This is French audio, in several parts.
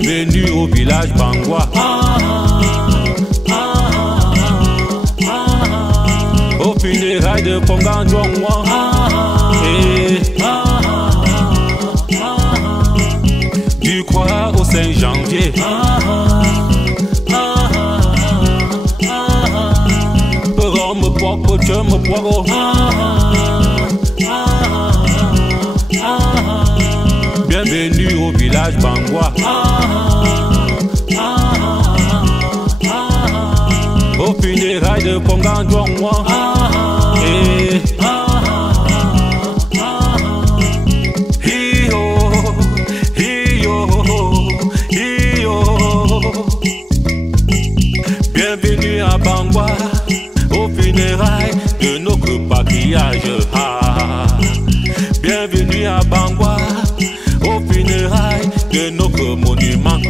Bienvenue au village Bangwa. Au funérailles de Pongan Djongwa. Du 3 au 5 janvier. Me poco, je me poco. Bienvenue au village Bangwa. Au funérailles de Pongan Djongwa. Bienvenue à Bangwa, au funérailles de nos patriages. Bienvenue à Bangwa, au funérailles de nos monuments.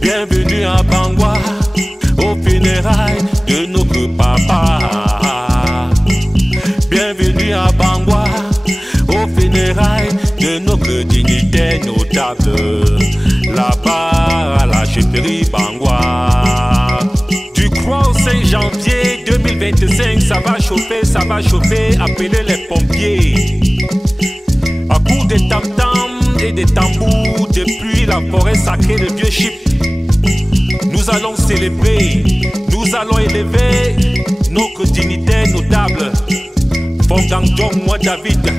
Bienvenue à Bangwa, au funérailles de nos papas. Bienvenue à Bangwa, au funérailles de nos dignitaires notables. Là-bas à la chefferie Bangwa. Du 3 au 5 janvier 2025, ça va chauffer, appelez les pompiers. À coup de tam-tam et des tambours, depuis la forêt sacrée de Vieux Chip, nous allons célébrer, nous allons élever nos dignitaires notables. Pongan Djongwa David,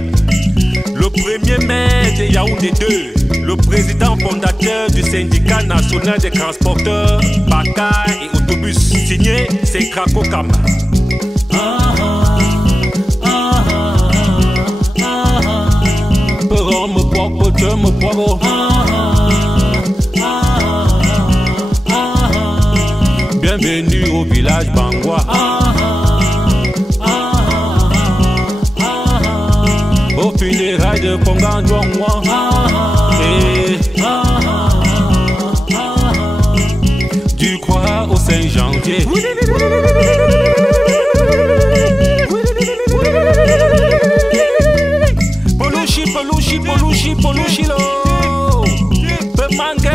le premier maire de Yaoundé 2, le président fondateur du syndicat national des transporteurs, Baka et autobus, signé Sekrako Kam. Bienvenue au village Bangwa. Au funérailles de Pongan Djongwa. Du 3 au 5 janvier. Polushi lo. Pe mangue.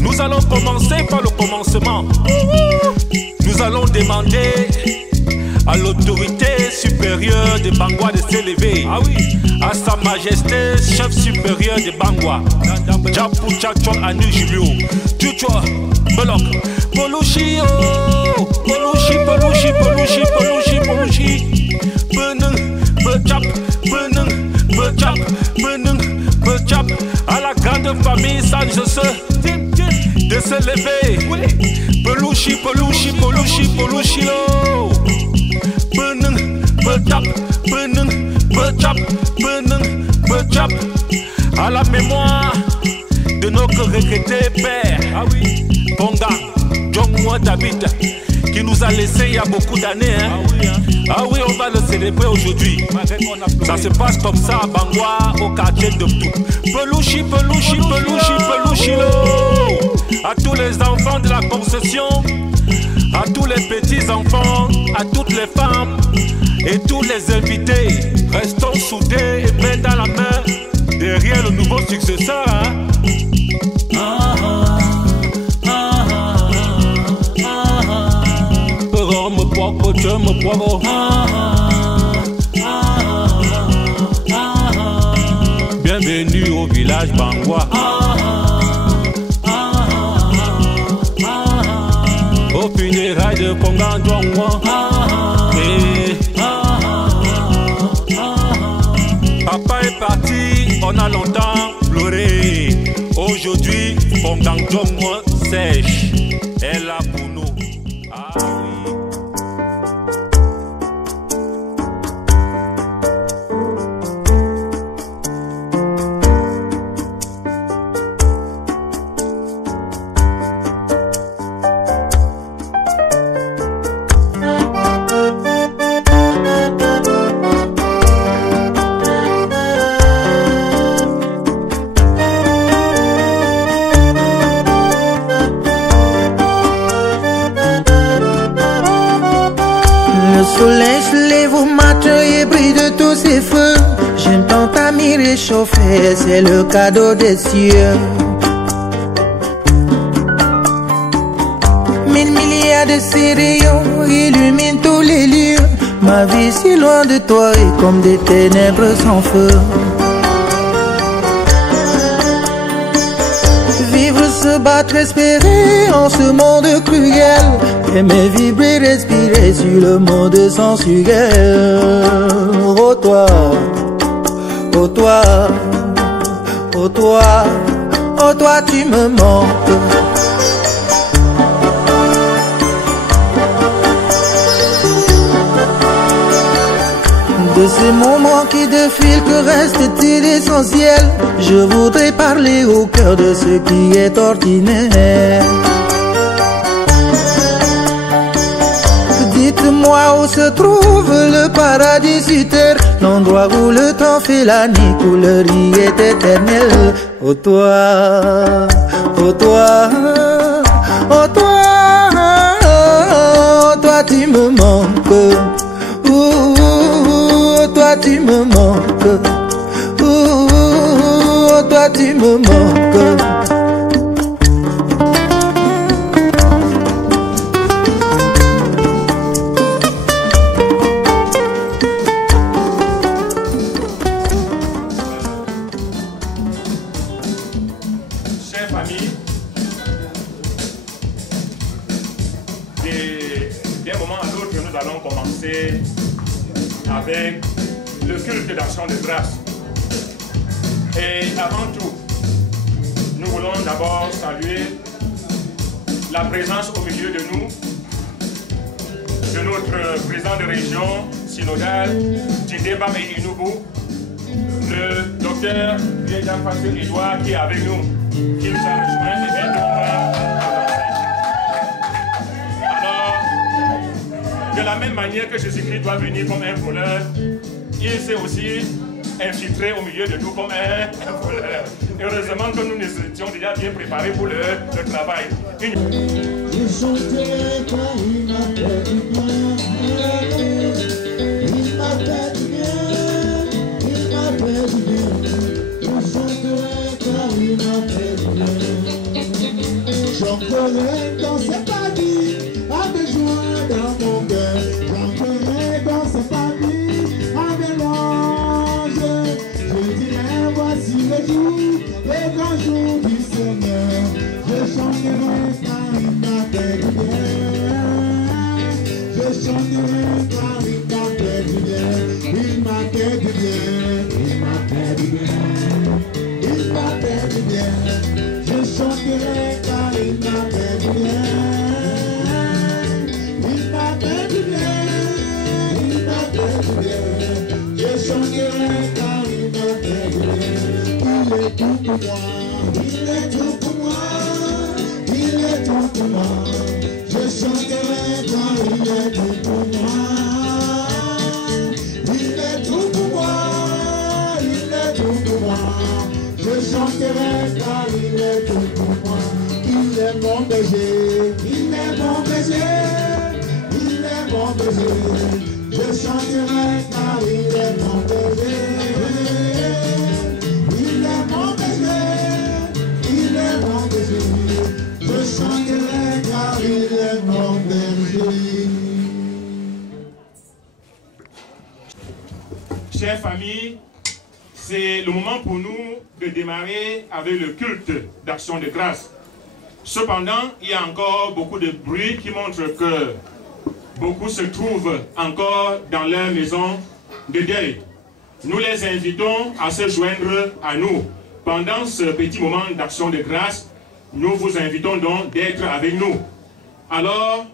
Nous allons commencer par le commencement. Nous allons demander à l'autorité supérieure de Bangwa de s'élever. Ah oui, à sa majesté chef supérieur de Bangwa, Djapou Tchakchon Anu Julio, Tchouchoua, Belok, Polushi, Bechap, à la grande famille Sanjose, de se lever. Polushi lo. Bechap, à la mémoire de notre regretté père. Ah oui, Pongan Djongwa David, qui nous a laissé il y a beaucoup d'années. Ah oui, on va le célébrer aujourd'hui. Ça se passe comme ça à Bangwa, au quartier de Mtou. Polushi lo. À tous les enfants de la concession, à tous les petits enfants, à toutes les femmes et tous les invités, restons soudés et main dans la main derrière le nouveau successeur. Bienvenue au village Bangwa. Au funérailles de Pongan Djongwa. Papa est parti, on a longtemps pleuré. Aujourd'hui, Pongan Djongwa sèche. Elle est là pour nous. soleil se lève au matin et brille de tous ses feux. J'entends ta mie réchauffer, c'est le cadeau des cieux. Mille milliards de ces rayons illuminent tous les lieux. Ma vie si loin de toi est comme des ténèbres sans feu. Vivre, se battre, espérer en ce monde cruel. Aimer, vibrer, respirer sur le monde sensuel. Oh toi, oh toi, oh toi, oh toi tu me manques. De ces moments qui défilent, que reste-t-il essentiel? Je voudrais parler au cœur de ce qui est ordinaire. Dites-moi où se trouve le paradis sur terre, l'endroit où le temps fait la nuit, où le riz est éternel. Oh toi, oh toi, oh toi, oh toi tu me manques. Toi tu me manques, oh, toi tu me manques. Chers familles, d'un moment à l'autre, nous allons commencer avec le culte d'action de grâce. Et avant tout, nous voulons d'abord saluer la présence au milieu de nous de notre président de région synodale, Tindemba Inubu, le docteur Vieux-Jean-François Edouard qui est avec nous, qui nous a rejoint et bientôt on va avancer. Alors, de la même manière que Jésus-Christ doit venir comme un voleur, il s'est aussi infiltré au milieu de nous comme un voleur. Heureusement que nous nous étions déjà bien préparés pour le travail. J'entrerai dans cette famille, avec joie dans mon cœur. J'entrerai dans cette famille, avec l'ange. Je dirai, voici le jour, le grand jour du Seigneur. Je chanterai car il m'a fait du bien. Je chanterai car il m'a fait du bien. Il m'a fait du bien, il m'a fait du bien. Il m'a fait du bien. Je chanterai car il m'a fait du bien. Il m'a fait du bien. Il m'a fait du bien. Je chanterai car il m'a fait du bien. Il est tout pour moi. Il est tout pour moi. Il est tout pour moi. Je chanterai car il est tout pour moi. Il est tout pour moi. Il est tout pour moi. Je chanterai car il est tout pour moi. Il est mon berger, il est mon berger, il est mon berger. Je chanterai car il est mon berger. Il est mon berger, il est mon berger. Je chanterai car il est mon berger. Chers familles, c'est le moment pour nous de démarrer avec le culte d'action de grâce. Cependant, il y a encore beaucoup de bruit qui montre que beaucoup se trouvent encore dans leur maison de deuil. Nous les invitons à se joindre à nous. Pendant ce petit moment d'action de grâce, nous vous invitons donc d'être avec nous. Alors,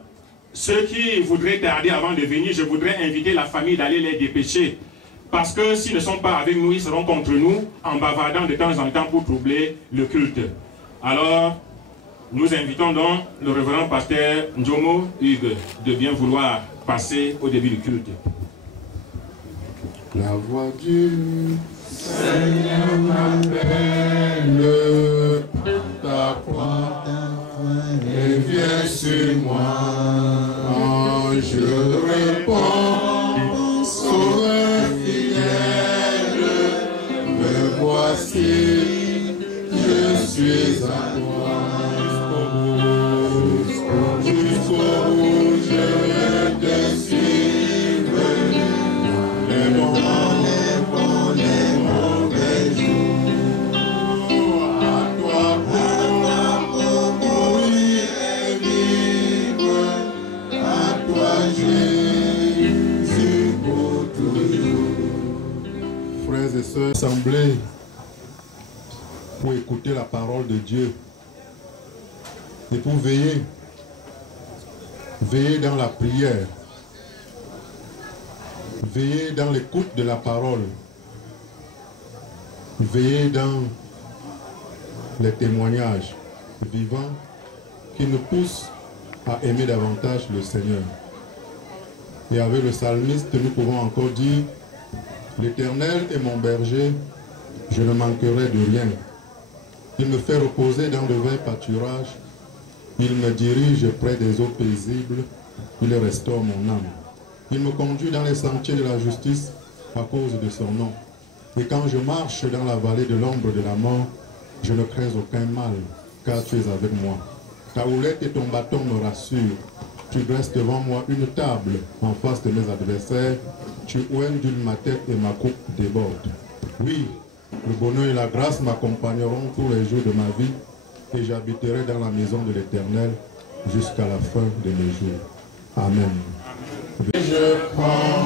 ceux qui voudraient tarder avant de venir, je voudrais inviter la famille d'aller les dépêcher. Parce que s'ils ne sont pas avec nous, ils seront contre nous en bavardant de temps en temps pour troubler le culte. Alors, nous invitons donc le révérend pasteur Njomo Hugues de bien vouloir passer au début du culte. La voix du Seigneur m'appelle à ta croix et viens sur moi. Quand je réponds sœurs, assemblés pour écouter la parole de Dieu et pour veiller dans la prière, veiller dans l'écoute de la parole, veiller dans les témoignages vivants qui nous poussent à aimer davantage le Seigneur. Et avec le psalmiste, nous pouvons encore dire: l'Éternel est mon berger, je ne manquerai de rien. Il me fait reposer dans de verts pâturages, il me dirige près des eaux paisibles, il restaure mon âme. Il me conduit dans les sentiers de la justice à cause de son nom. Et quand je marche dans la vallée de l'ombre de la mort, je ne crains aucun mal, car tu es avec moi. Ta houlette et ton bâton me rassurent. Tu dresses devant moi une table en face de mes adversaires. Tu ondules ma tête et ma coupe déborde. Oui, le bonheur et la grâce m'accompagneront tous les jours de ma vie et j'habiterai dans la maison de l'Éternel jusqu'à la fin de mes jours. Amen. Je prends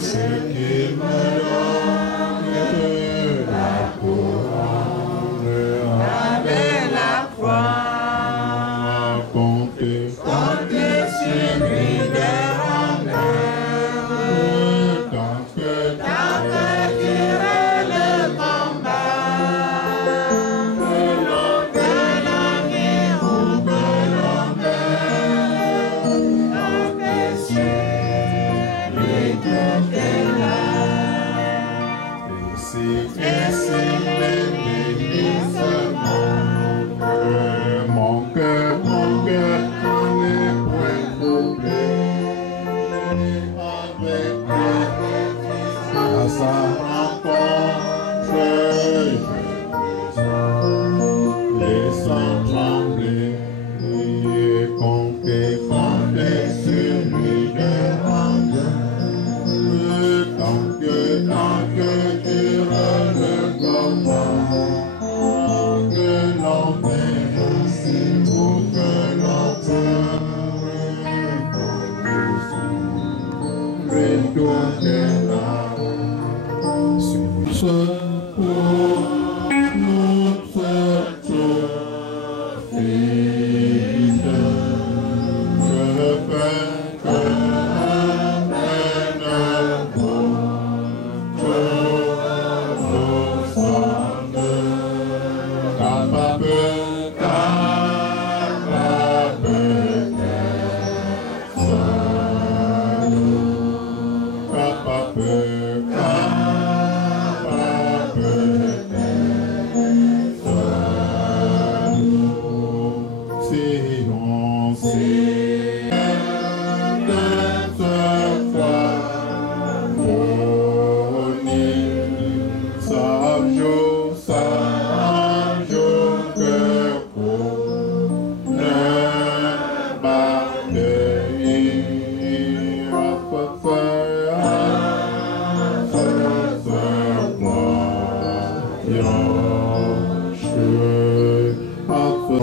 ce qu'il me donne, la couronne avec la croix. Comptez sur lui des rondeurs, tant que tirer le combat, que l'on fait la vie ou que l'on meurt, comptez sur lui tout est là. Et si les bénisses mon cœur n'en est point troublé, avec à sa rencontre, les sans trembler, et compter sur lui des rondeurs, tant que dure le combat, que l'on pour que l'on peut tout est là. Ce pour notre fille, je ne fais que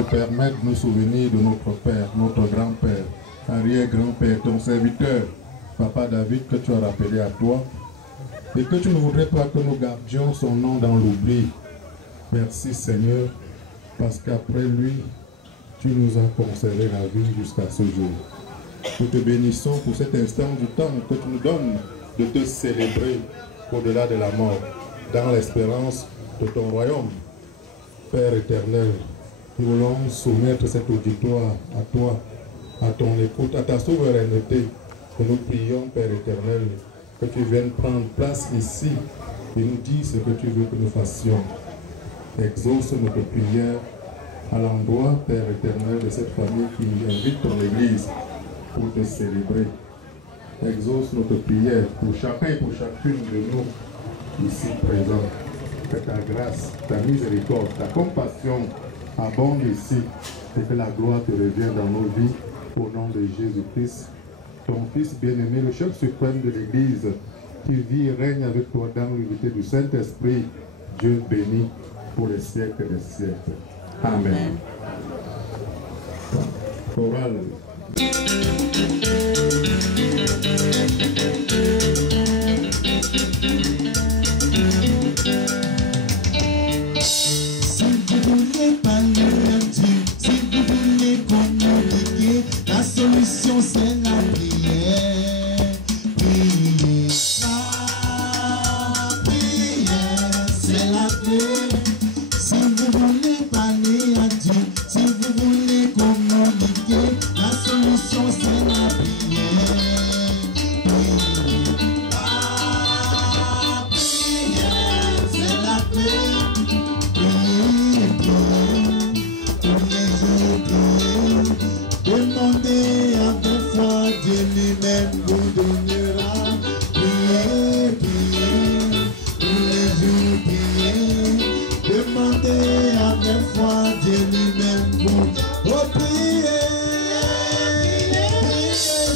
permettre de nous souvenir de notre Père, notre grand-père, arrière-grand-père, ton serviteur, Papa David, que tu as rappelé à toi, et que tu ne voudrais pas que nous gardions son nom dans l'oubli. Merci Seigneur, parce qu'après lui, tu nous as conservé la vie jusqu'à ce jour. Nous te bénissons pour cet instant du temps que tu nous donnes de te célébrer au-delà de la mort, dans l'espérance de ton royaume. Père éternel, nous voulons soumettre cet auditoire à toi, à ton écoute, à ta souveraineté. Et nous prions, Père éternel, que tu viennes prendre place ici et nous dire ce que tu veux que nous fassions. Exauce notre prière à l'endroit, Père éternel, de cette famille qui invite ton Église pour te célébrer. Exauce notre prière pour chacun et pour chacune de nous ici présents. Que ta grâce, ta miséricorde, ta compassion abonde ici et que la gloire te revienne dans nos vies au nom de Jésus-Christ, ton Fils bien-aimé, le chef suprême de l'Église, qui vit et règne avec toi dans l'unité du Saint-Esprit, Dieu béni pour les siècles des siècles. Amen. Chorale. solution c'est la prière. Prier, la prière, c'est la clé. Si vous voulez parler à Dieu, si vous voulez communiquer, la solution c'est la prière. Demandez avec foi, Dieu lui-même vous donnera. Priez, priez, tous les jours priez. Demandez avec foi, Dieu lui-même vous priez.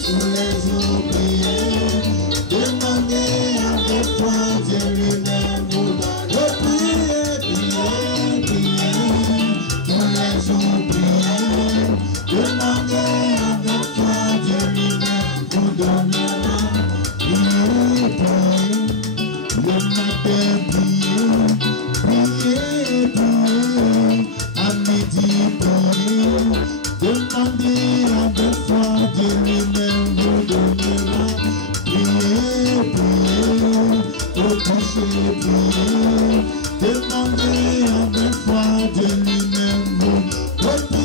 Tous les jours priez. Demandez avec foi, Dieu lui-même vous priez, priez, priez. Tous les jours priez. Demandez avec foi, Dieu lui-même vous donnera. Priez, priez, le matin priez, priez, priez, à midi priez. Demandez avec foi, Dieu lui-même vous donnera. Priez, priez, au coucher priez. Demandez avec foi, Dieu lui-même vous priez.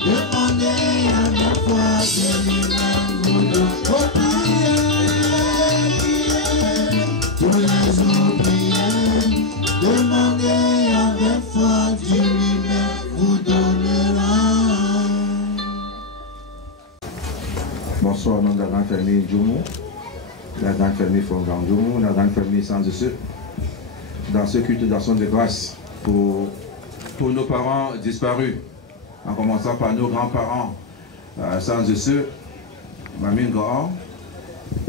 Demandez avec foi, Dieu lui-même vous donnera. Tous les jours priez. Demandez avec foi, Dieu lui-même vous donnera. Bonsoir au nom de la grande famille Djoumou, la grande famille Fongan Djoumou, la grande famille Sans de Ceux, dans ce culte d'action de grâce pour tous nos parents disparus, en commençant par nos grands-parents, Sans de Ceux, Mamine Gohan,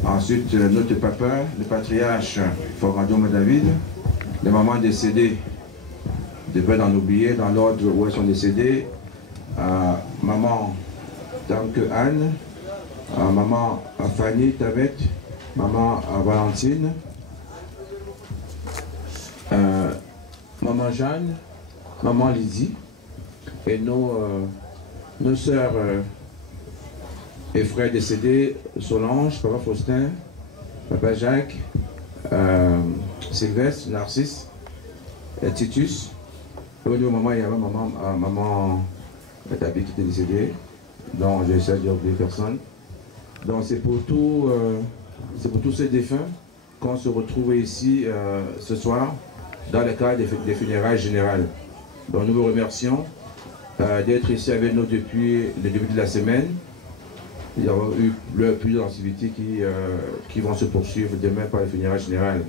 ensuite notre papa, le patriarche Fongan Djoumou David, les mamans décédées, de pas d'en oublier dans l'ordre où elles sont décédées, maman Tamke Anne, maman Fanny Tabet, maman Valentine, maman Jeanne, maman Lydie, et nos sœurs et frères décédés, Solange, papa Faustin, papa Jacques, Sylvestre, Narcisse, Titus. Au niveau maman, il y avait maman Tabi qui était décédée, donc j'essaie de oublier personne. Donc c'est pour tous ces défunts qu'on se retrouve ici ce soir dans le cadre des funérailles générales. Donc nous vous remercions d'être ici avec nous depuis le début de la semaine. Il y aura eu plusieurs activités qui vont se poursuivre demain par les funérailles générales.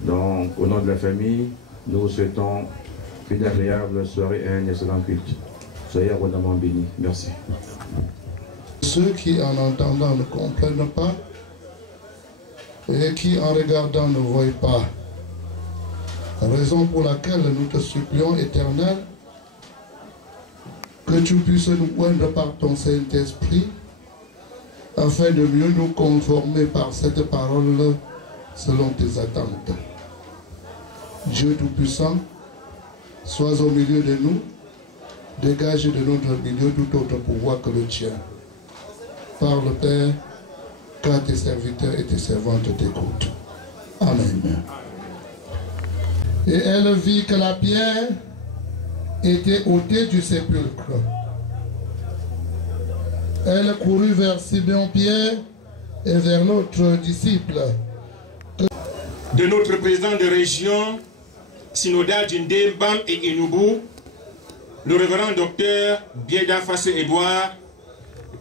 Donc au nom de la famille, nous vous souhaitons une agréable soirée et un excellent culte. Soyez abondamment bénis. Merci. Ceux qui en entendant ne comprennent pas et qui en regardant ne voient pas. Raison pour laquelle nous te supplions, Éternel, que tu puisses nous oindre par ton Saint-Esprit afin de mieux nous conformer par cette parole selon tes attentes. Dieu Tout-Puissant, sois au milieu de nous, dégage de notre milieu tout autre pouvoir que le tien. Parle, Père, car tes serviteurs et tes servantes t'écoutent. Amen. Et elle vit que la pierre était ôtée du sépulcre. Elle courut vers Simon-Pierre et vers l'autre disciple. De notre président de région, synodal d'Indé, Bam et Inubu, le révérend docteur Bieda Fassé-Edouard,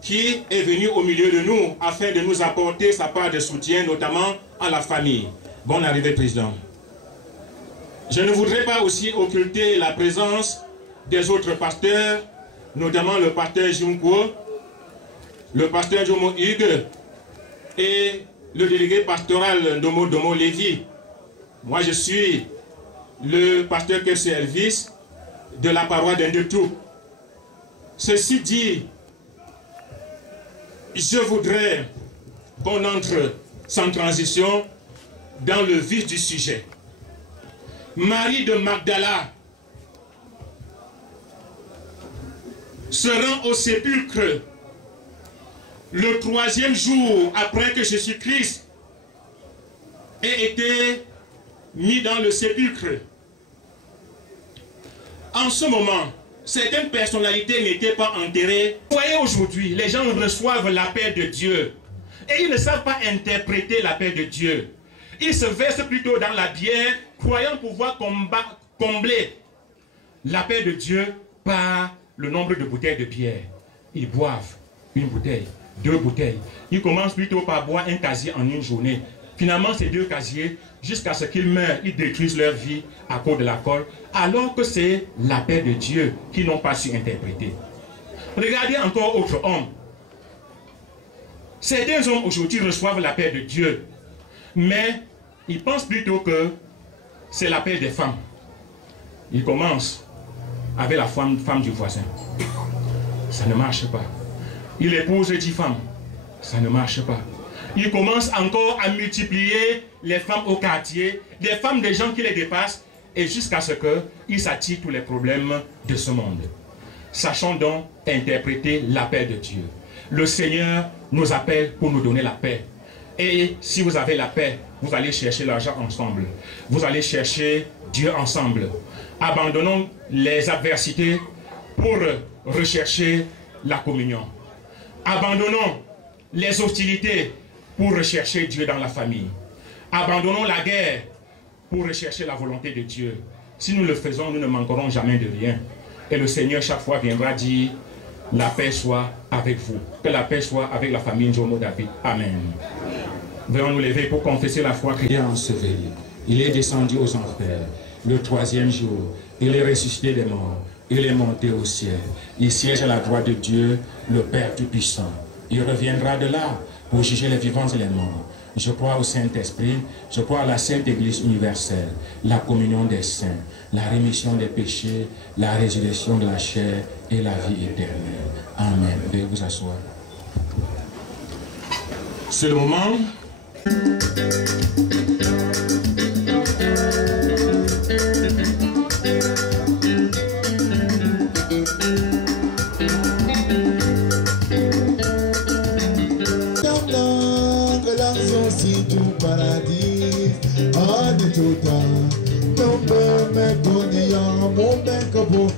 qui est venu au milieu de nous afin de nous apporter sa part de soutien, notamment à la famille. Bonne arrivée, président. Je ne voudrais pas aussi occulter la présence des autres pasteurs, notamment le pasteur Junko, le pasteur Jomo Hugues et le délégué pastoral Domo Domo Lévi. Moi, je suis le pasteur Kerse Elvis de la paroisse d'Indetou. Ceci dit, je voudrais qu'on entre sans transition dans le vif du sujet. Marie de Magdala se rend au sépulcre le 3e jour après que Jésus-Christ ait été mis dans le sépulcre. En ce moment, certaines personnalités n'étaient pas enterrées. Vous voyez, aujourd'hui, les gens reçoivent l'appel de Dieu. Et ils ne savent pas interpréter l'appel de Dieu. Ils se versent plutôt dans la bière, croyant pouvoir combler l'appel de Dieu par le nombre de bouteilles de bière. Ils boivent une bouteille, 2 bouteilles. Ils commencent plutôt par boire un casier en une journée. Finalement, ces 2 casiers, jusqu'à ce qu'ils meurent, ils détruisent leur vie à cause de l'alcool, alors que c'est l'appel de Dieu qu'ils n'ont pas su interpréter. Regardez encore autre homme. Certains hommes aujourd'hui reçoivent l'appel de Dieu, mais ils pensent plutôt que c'est l'appel des femmes. Ils commencent avec la femme du voisin. Ça ne marche pas. Il épouse 10 femmes. Ça ne marche pas. Il commence encore à multiplier les femmes au quartier, des femmes des gens qui les dépassent, et jusqu'à ce qu'ils s'attirent tous les problèmes de ce monde. Sachons donc interpréter l'appel de Dieu. Le Seigneur nous appelle pour nous donner la paix. Et si vous avez la paix, vous allez chercher l'argent ensemble. Vous allez chercher Dieu ensemble. Abandonnons les adversités pour rechercher la communion. Abandonnons les hostilités pour rechercher Dieu dans la famille. Abandonnons la guerre pour rechercher la volonté de Dieu. Si nous le faisons, nous ne manquerons jamais de rien. Et le Seigneur chaque fois viendra dire: la paix soit avec vous. Que la paix soit avec la famille Njomo David. Amen. Venons nous lever pour confesser la foi qu'il est enseveli. Il est descendu aux enfers. Le 3e jour, il est ressuscité des morts. Il est monté au ciel. Il siège à la droite de Dieu, le Père Tout-Puissant. Il reviendra de là pour juger les vivants et les morts. Je crois au Saint-Esprit, je crois à la Sainte Église universelle, la communion des saints, la rémission des péchés, la résurrection de la chair et la vie éternelle. Amen. Veuillez vous asseoir. C'est le moment. Paradis, on est tout temps. Tombe me connais en mon bec au bout.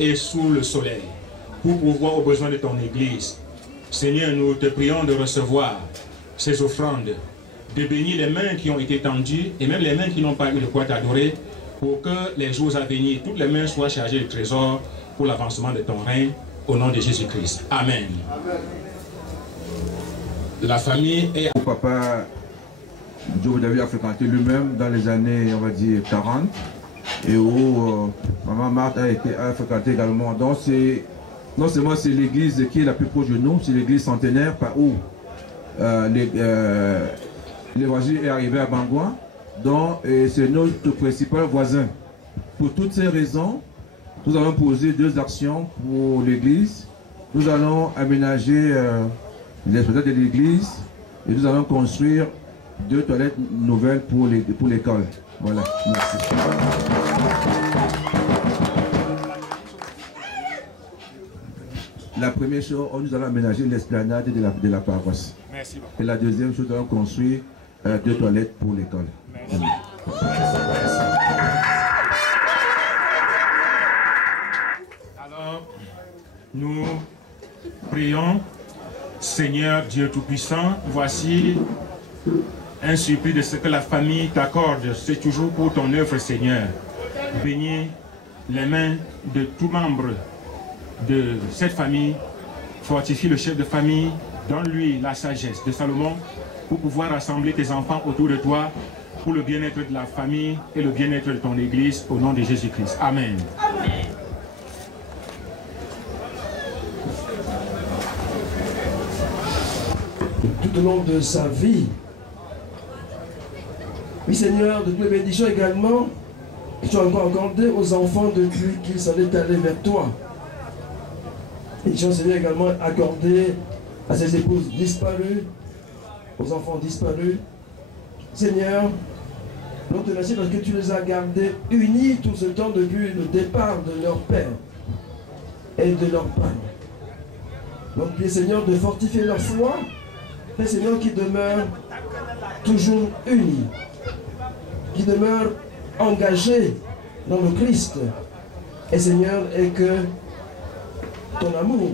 Et sous le soleil, pour pouvoir aux besoins de ton Église. Seigneur, nous te prions de recevoir ces offrandes, de bénir les mains qui ont été tendues et même les mains qui n'ont pas eu de quoi t'adorer, pour que les jours à venir, toutes les mains soient chargées de trésors pour l'avancement de ton règne, au nom de Jésus-Christ. Amen. La famille est... Papa Njomo David a fréquenté lui-même dans les années, on va dire, 40, et où maman Marthe a fréquenté également. Donc non seulement c'est l'église qui est la plus proche de nous, c'est l'église centenaire par où l'évangile est arrivé à Bangwa. Donc c'est notre principal voisin. Pour toutes ces raisons, nous allons poser 2 actions pour l'église. Nous allons aménager les spectacles de l'église et nous allons construire 2 toilettes nouvelles pour l'école. Voilà, merci. La première chose, nous allons aménager l'esplanade de la paroisse. Merci beaucoup. Et la deuxième chose, nous allons construire 2 toilettes pour l'école. Merci. Alors, nous prions Seigneur Dieu Tout-Puissant, voici un surplus de ce que la famille t'accorde. C'est toujours pour ton œuvre, Seigneur. Bénis les mains de tout membre de cette famille. Fortifie le chef de famille. Donne-lui la sagesse de Salomon pour pouvoir rassembler tes enfants autour de toi pour le bien-être de la famille et le bien-être de ton Église au nom de Jésus-Christ. Amen. Amen. Tout au long de sa vie, oui Seigneur, de toutes les bénédictions également que tu as encore accordées aux enfants depuis qu'ils s'en est allés vers toi. Bénédictions Seigneur également accordées à ses épouses disparues, aux enfants disparus. Seigneur, nous te remercions parce que tu les as gardés unis tout ce temps depuis le départ de leur père et de leur père. Donc, prie Seigneur de fortifier leur foi, Père Seigneur qui demeure toujours unis, qui demeure engagés dans le Christ. Et Seigneur, et que ton amour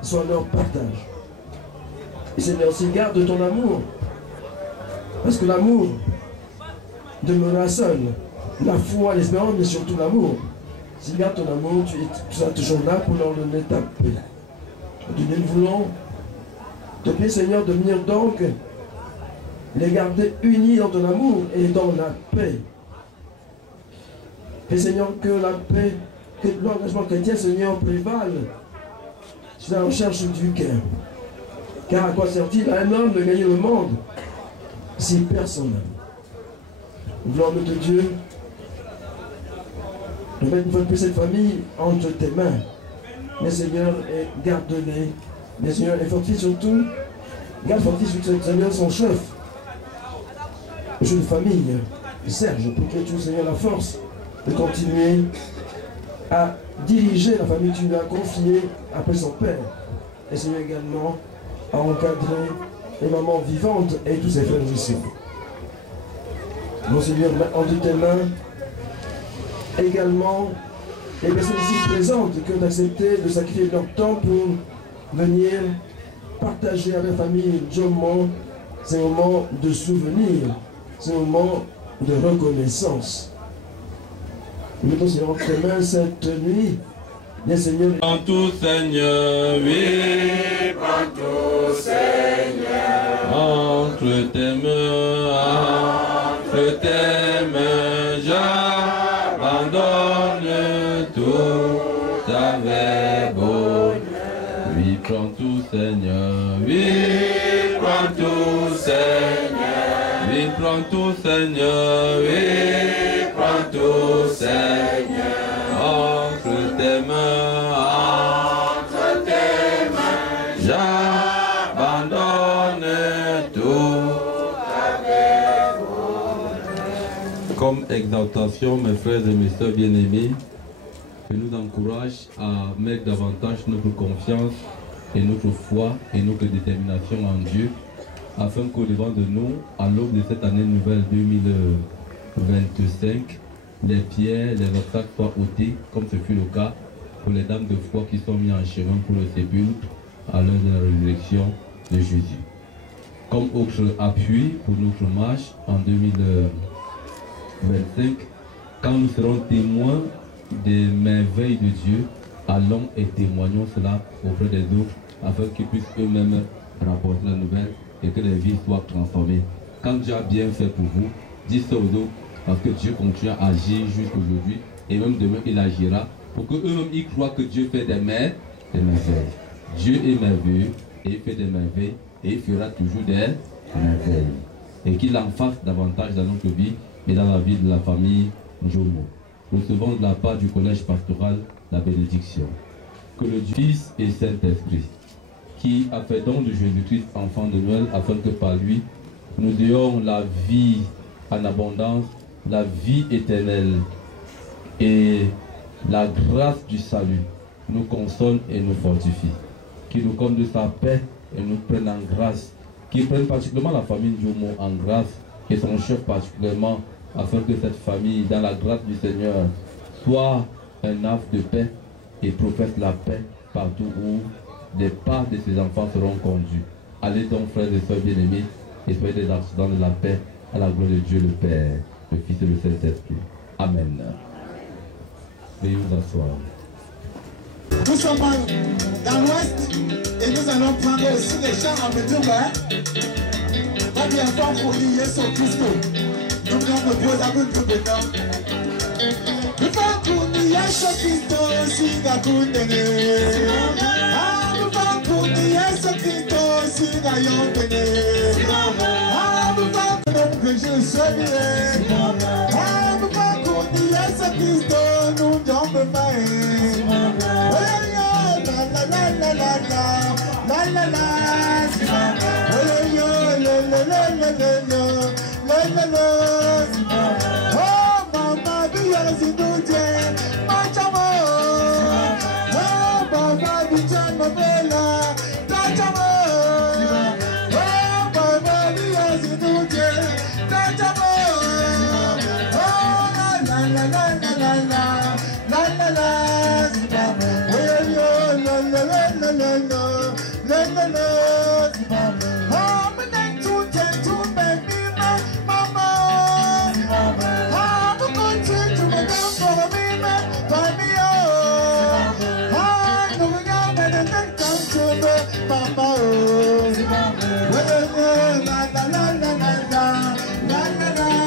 soit leur partage. Et Seigneur, aussi garde ton amour, parce que l'amour demeurera seul. La foi, l'espérance, mais surtout l'amour. S'il garde ton amour, tu seras toujours là pour leur donner ta paix. Nous voulons te prier, Seigneur, de venir donc les garder unis dans ton amour et dans la paix. Et Seigneur, que la paix, que l'engagement chrétien, Seigneur, prévale sur la recherche du cœur. Car à quoi sert-il à un homme de gagner le monde si personne n'aime? Nous voulons de Dieu, nous mettons une fois de plus cette famille entre tes mains. Mais Seigneur, garde-les. Mais Seigneur, et fortifie surtout, fortifie surtout, Seigneur, son chef. Le chef de famille, Serge, pour que tu, Seigneur, la force de continuer à diriger la famille que tu lui as confiée après son père. Et Seigneur également à encadrer les mamans vivantes et tous ses frères ici. Mon Seigneur, entre tes mains, également les personnes ici présentes qui ont accepté de sacrifier leur temps pour venir partager avec la famille Djomon ces moments de souvenir, ces moments de reconnaissance. Nous mettons Seigneur entre tes mains cette nuit. Bien Seigneur. Prends tout Seigneur, oui, prends tout Seigneur. Entre tes mains, j'abandonne tout avec bonheur. Oui, prends tout Seigneur, oui, prends tout Seigneur. Oui, prends tout Seigneur, oui, prends tout Seigneur. Entre tes mains, j'abandonne tout avec bonheur. Comme exaltation, mes frères et mes soeurs bien-aimés, je nous encourage à mettre davantage notre confiance et notre foi et notre détermination en Dieu, afin qu'au devant de nous, à l'aube de cette année nouvelle 2025, les pierres, les obstacles soient ôtés, comme ce fut le cas pour les dames de foi qui sont mises en chemin pour le sépulcre à l'heure de la résurrection de Jésus. Comme autre appui pour notre marche en 2025, quand nous serons témoins des merveilles de Dieu, allons et témoignons cela auprès des autres, afin qu'ils puissent eux-mêmes rapporter la nouvelle et que les vies soient transformées. Quand Dieu a bien fait pour vous, dites ça aux autres, parce que Dieu continue à agir jusqu'aujourd'hui, et même demain il agira, pour qu'eux-mêmes ils croient que Dieu fait des merveilles. Dieu est merveilleux, et il fait des merveilles, et il fera toujours des merveilles. Et qu'il en fasse davantage dans notre vie, et dans la vie de la famille Djomo. Recevons de la part du collège pastoral la bénédiction. Que le Fils et Saint-Esprit, qui a fait don de Jésus-Christ, enfant de Noël, afin que par lui, nous ayons la vie en abondance, la vie éternelle et la grâce du salut, nous console et nous fortifie. Qu'il nous comble de sa paix et nous prenne en grâce. Qu'il prenne particulièrement la famille Djomo en grâce et son chef particulièrement, afin que cette famille, dans la grâce du Seigneur, soit un havre de paix et professe la paix partout où des pas de ses enfants seront conduits. Allez donc, frères et sœurs bien-aimés, et soyez des artisans de la paix, à la gloire de Dieu le Père, le Fils et le Saint-Esprit. Amen. Veuillez vous asseoir. Nous sommes dans l'ouest et nous allons prendre aussi les chants en Médouba. Pas bien fort pour lier sur Christo. Nous venons de poser avec tout le temps. Nous venons pour lier sur Christo, si la coutene. Ah, nous venons pour lier sur Christo, si la yontene. Ah, nous venons pour que je sois lié. Ah, nous venons pour lier sur Christo, nous devons faire. Oh, mama, be yours in the day. Machamo. Oh, mama, be John Bella. Machamo. Oh, mama, be yours in the day. Machamo. Oh, la la la la la la la la la. Oh, yo, la la la la la la la la. Oh, my name to ten to make me mama. I'm going to my down for me, by me. Oh, no, we got better than come to me, mama. La la la la la la la la la. La la la la la la.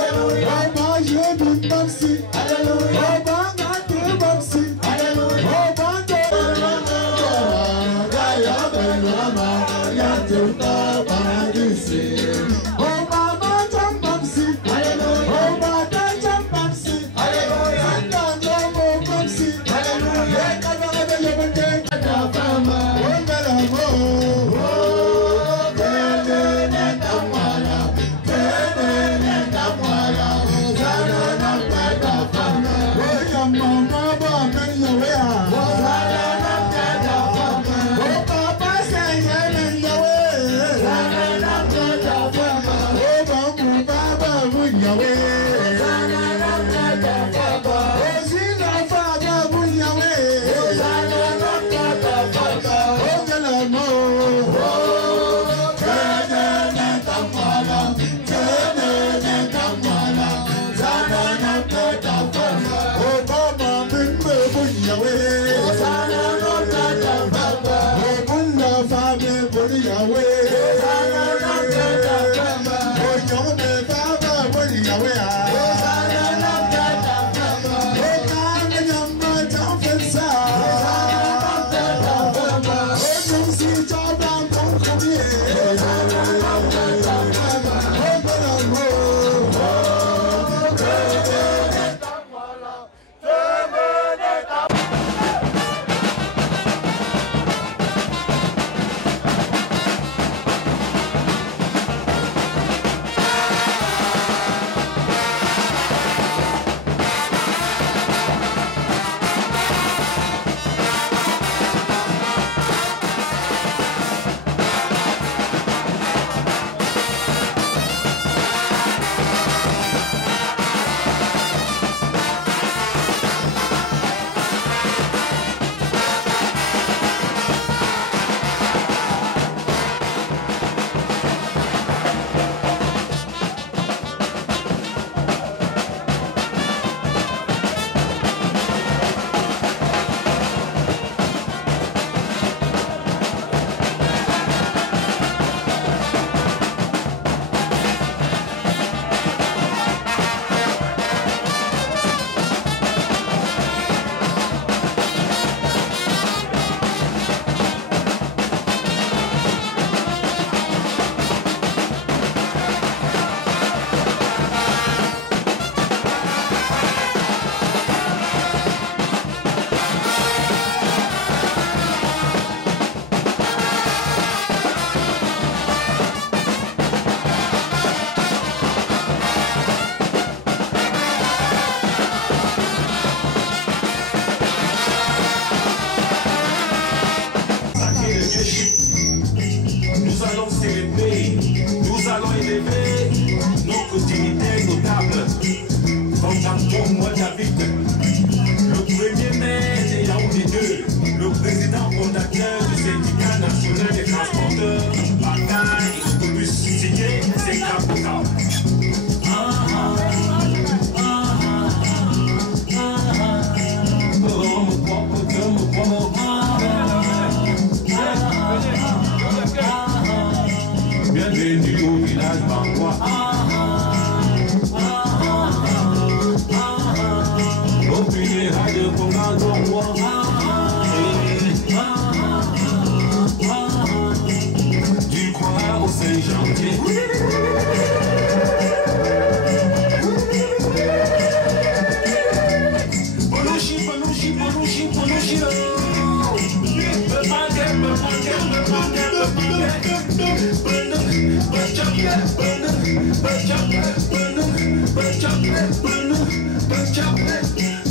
Hallelujah.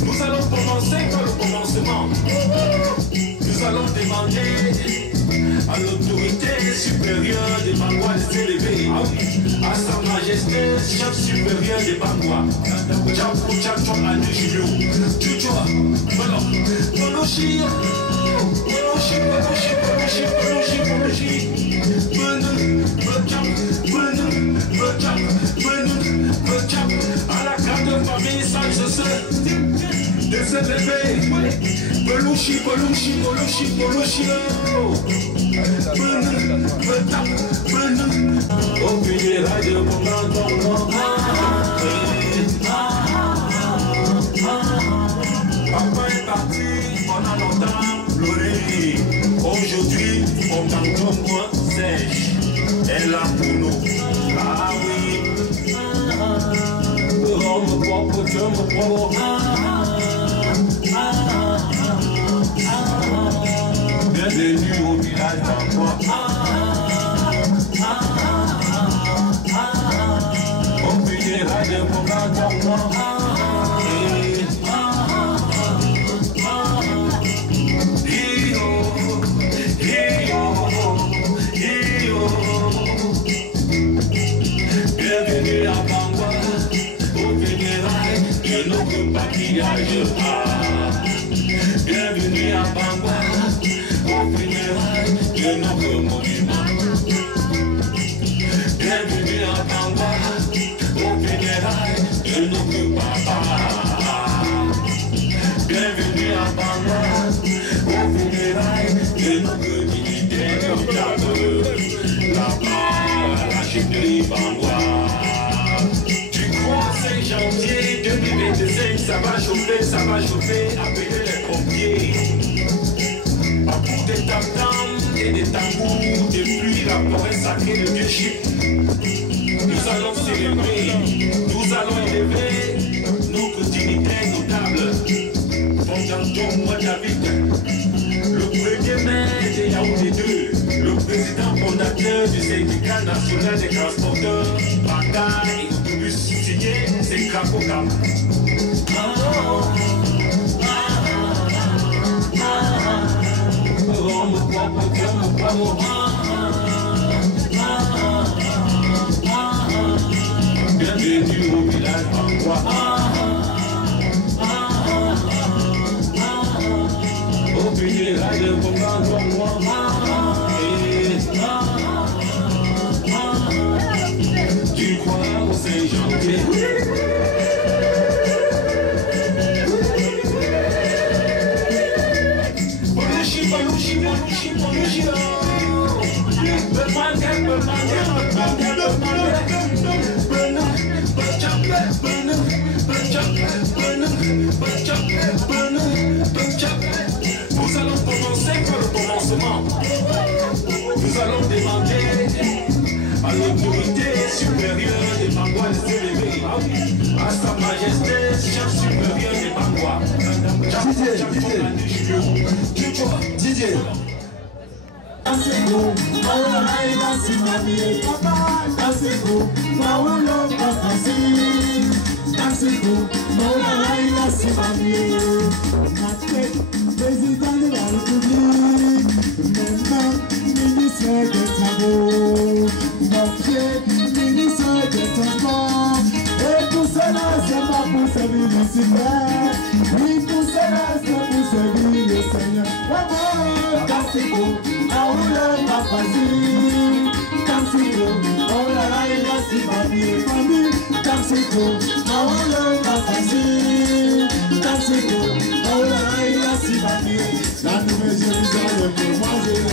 Nous allons commencer par le commencement. Nous allons demander à l'autorité supérieure des Bangois de s'élever, à sa majesté, chef supérieur des Bangois. À la grande famille sans de se lever. Belouchi, belouchi, belouchi, belouchi. Au funérailles de mon entendement. Papa est parti pendant longtemps pleurer. Aujourd'hui, on t'entend moins sèche. Elle a pour nous. Ah oui. Me propre, je me propre. Bienvenue au village d'Antoine. Au funérailles de mon entendement. Bienvenue à Bangwa. de notre patriage. Bienvenue à Bangwa, au funérailles de notre monument. Bienvenue à Bangwa, au funérailles de notre papa. Bienvenue à Bangwa, au funérailles de notre dignitaire notable. Là-bas, à la chefferie Bangwa. Du 5 janvier 2025, ça va chauffer, appelez les pompiers. À bout des tam-tams et des tambours, depuis la forêt sacrée de Dieu Chip. Nous allons célébrer, nous allons élever notre dignitaire notable. Bonjour, moi David, le premier maire de Yaoundé 2, le président fondateur du syndicat national des transporteurs, Banga et autobus signé, c'est Krakokam. Bienvenue au village Bangwa. Au funérailles de Bangwa. Du 3 au 5 janvier. Nous allons commencer par le commencement. Nous allons demander à l'autorité supérieure des Bangwa de se lever, à sa majesté, chef supérieur des Bangwa. Didier. Président de la République, maintenant ministre des Travaux, ministre des Transports, et tout cela c'est pas pour servir le Seigneur, oui tout cela c'est pour servir le Seigneur. Bravo, Kassiko, Aoula Mapasi, Kassiko, Aoula Laïla Sibami, famille, Kassiko, Aoula Mapasi, Kassiko, Aoula Laïla Sibami, la nouvelle Jérusalem, moi j'ai le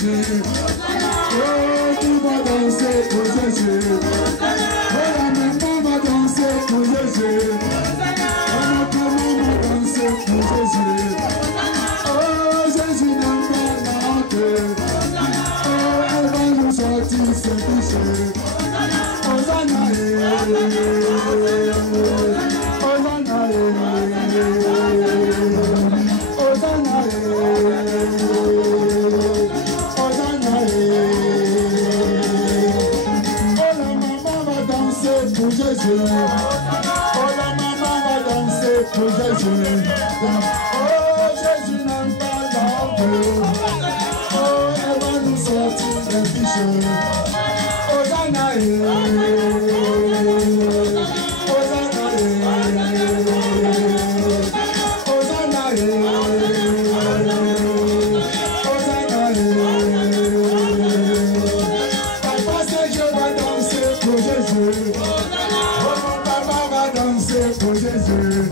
Jésus. Oh, tu vas danser pour Jésus. Oh, la maman va danser pour Jésus. Oh, notre maman va danser pour Jésus. Oh, Jésus n'a pas la honte. Oh, elle va nous sortir ses péchés. Hosanna, pour Jésus. Oh, la maman va danser pour Jésus. Oh, Jésus n'aime pas la honte. Oh, elle va nous sortir des fichus. Hosanna, Papa, c'est je vais danser pour Jésus. Pour Jésus.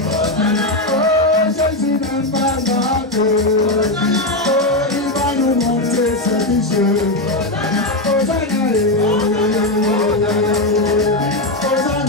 Oh, Jésus n'aime pas la honte. Oh, il va nous montrer ses bijoux. Hosanna, Hosanna, Hosanna,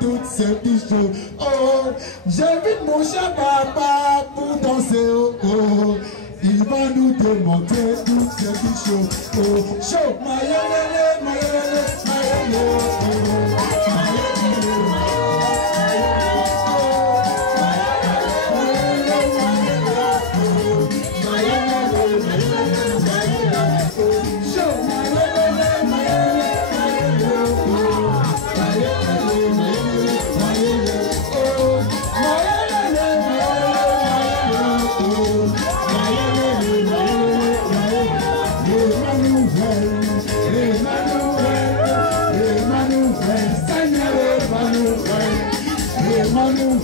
toutes ces petites choses. Oh, j'invite mon cher papa pour danser. Oh, oh, il va nous démontrer toutes ces petites choses. Oh, chaud, mayele, mayele, mayele, Emmanuel,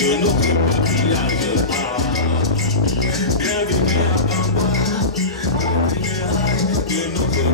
de notre petit village. Bienvenue à Bangwa, au funérailles de notre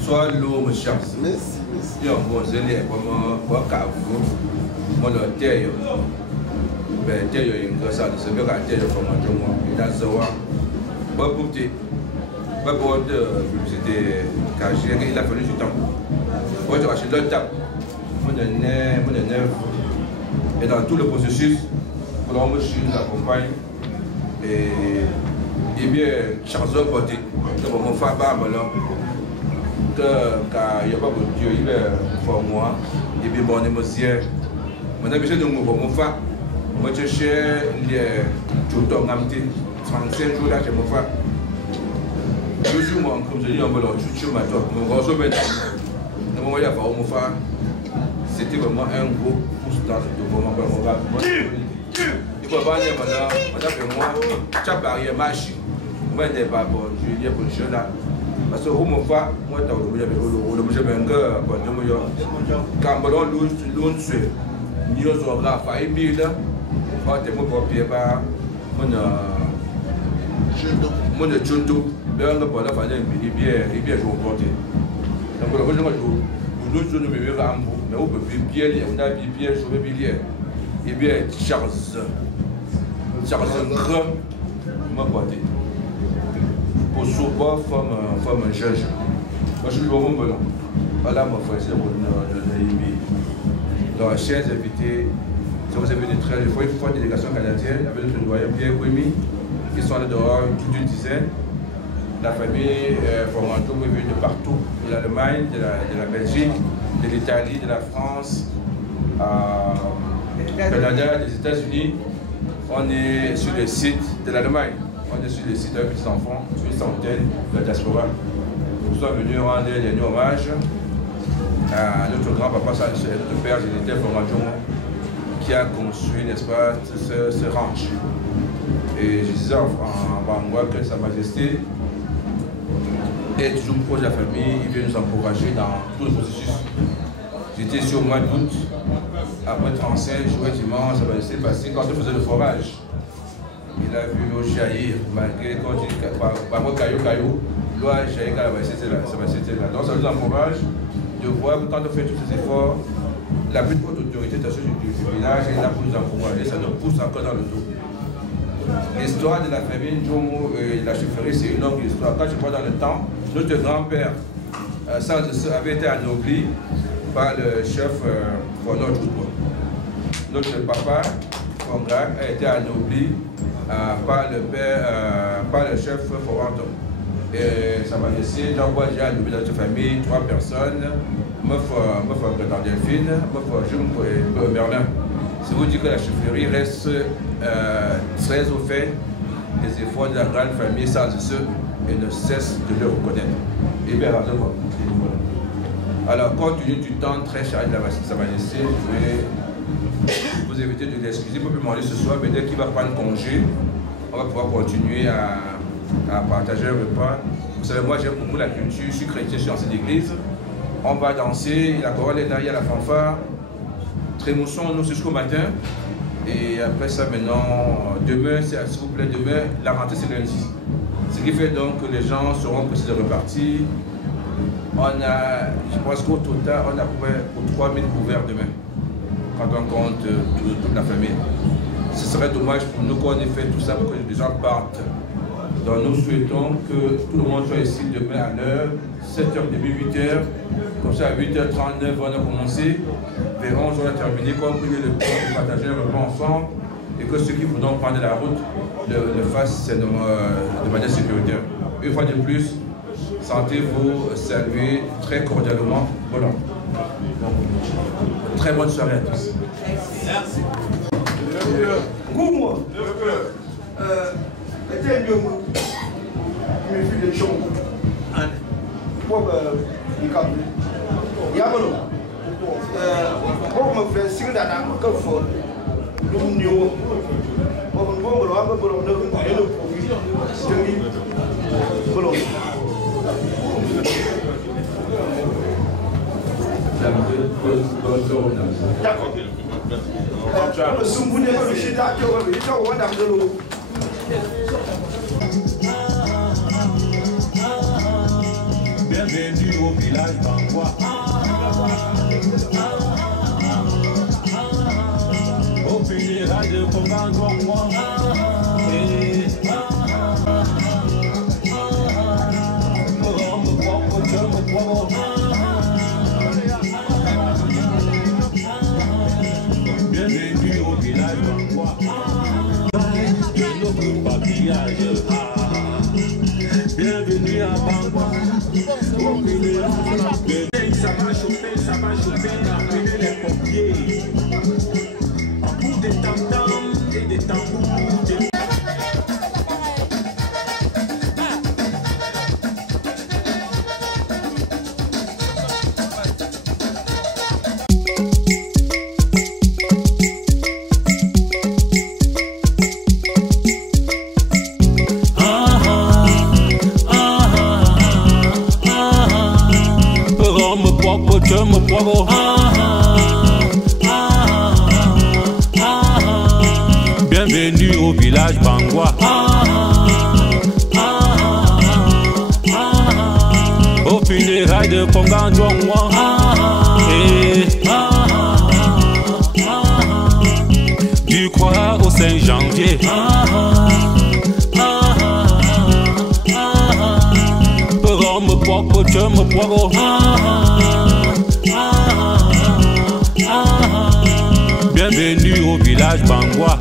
soit l'eau me chasse. Yo, bon, je l'ai comme un cavou. Mon terre, ben terre, une grosse salle, c'est bien la terre comme un jour. Il a savoir. Pas pour te, pas pour de publicité cachée. Il a fallu du temps. Moi, je rachète le table. Mon neuf. Et dans tout le processus, pour l'homme, je l'accompagne. Et bien, Charles côté, de mon frère Barbalon, que il n'y a pas de Dieu, il est pour moi, et bien bon, monsieur, mon ami, je ne mon frère, moi je cherche les jours 35 jours là chez mon frère. Toujours, comme je dis, on me l'a tout ma toi, mon gros somme, le moment où il y a pas mon frère, c'était vraiment un gros pouce dans le moment pour mon frère. Il faut pas dire, madame et moi, tu as barrière machine. Moi, je n'ai pas bon, je dis pour le jeu là. Parce que au moment moi, tu as le quand on l'on se nous avons fait une bille, on a été copié par mon junto, mais on n'a pas la famille, il est bien comporté. Donc, on a nous sommes mais on peut bien lire, on a bien joué billet. Et bien, Charles grand, m'a porté. Pour souper, femme un juge. Moi, je suis vraiment bon. Voilà, mon frère, c'est le Naïmi. Donc, chers invités, je vous invite très une fois une délégation canadienne avec notre doyen Pierre Kwemi, qui sont là dehors, toute une dizaine. La famille Formanto est venue de partout, de l'Allemagne, de la Belgique, de l'Italie, de la France, du Canada, des États-Unis. On est sur le site de l'Allemagne. On est sur le site d'un petit enfant, sur une centaine de la diaspora. Nous sommes venus rendre un dernier hommage à notre grand-papa, notre père Géniteur Formanto, qui a construit, n'est-ce pas, ce ranch. Et je disais en Bangwa que Sa Majesté est toujours proche de la famille, il vient nous encourager dans tout le processus. J'étais ici au mois d'août, après 35 jours, dimanche, Sa Majesté passé quand on faisait le forage. Il a vu l'eau jaillir, malgré quand il dit par moi caillou, l'eau a jailli quand Sa Majesté était là. Donc ça nous encourage de voir que quand on fait tous ces efforts, la plus haute autorité du village est là pour nous encourager, ça nous pousse encore dans le dos. L'histoire de la famille Njomo et de la chefferie, c'est une longue histoire. Quand je vois dans le temps, notre grand-père avait été anobli par le chef Fondor Djoudou. Notre papa, Fongrak, a été anobli par le chef Foranto. Et ça m'a laissé, j'envoie déjà anobli dans notre famille, 3 personnes. Moi, dans Delphine, moi, Jules et Merlin. C'est vous dire que la chefferie reste très au fait des efforts de la grande famille sans ceux et ne cesse de le reconnaître. Et bien, alors, compte tenu du temps très chargé de Sa Majesté, je vais vous inviter de l'excuser pour demander ce soir, mais dès qu'il va prendre congé, on va pouvoir continuer à partager un repas. Vous savez, moi j'aime beaucoup la culture, je suis chrétien, je suis dans cette église. On va danser, la chorale est là, il y a la fanfare. Trémoussons-nous jusqu'au matin. Et après ça, maintenant, demain, s'il vous plaît, demain, la rentrée c'est lundi. Ce qui fait donc que les gens seront pressés de repartir. On a, je pense qu'au total, on a à peu près pour 3000 couverts demain, quand on compte toute la famille. Ce serait dommage pour nous qu'on ait fait tout ça pour que les gens partent. Donc nous souhaitons que tout le monde soit ici demain à l'heure, 7h30, 8h. Comme ça, à 8h39, on a commencé. Vers 11h, on a terminé. Comme vous le partager un repas ensemble. Et que ceux qui voudront prendre la route le fassent de manière sécuritaire. Une fois de plus, sentez-vous saluer très cordialement. Voilà. Très bonne soirée à tous. Merci. Bienvenue au village Bangwa. Au funérailles de Congan-Gongwa. Bienvenue au village Bangwa. De notre papillage. Bienvenue à Bangwa. Ça va chauffer, d'appeler les pompiers. En bout des tam-tams et des tambours. Bienvenue au village Bangwa. Au funérailles de Congan-Gongwa. Du 3 au 5 janvier. poche me poireau. Bienvenue au village Bangwa.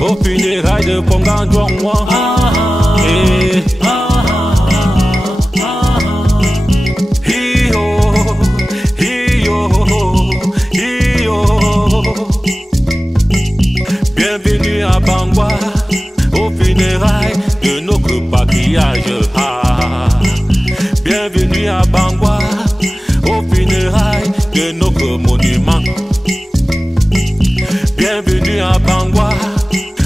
Au funérailles de Pongan Djongwa. Bienvenue à Bangwa, au funérailles de nos patriarches. Bienvenue à Bangwa, au funérailles de nos monuments. Bienvenue à Bangwa,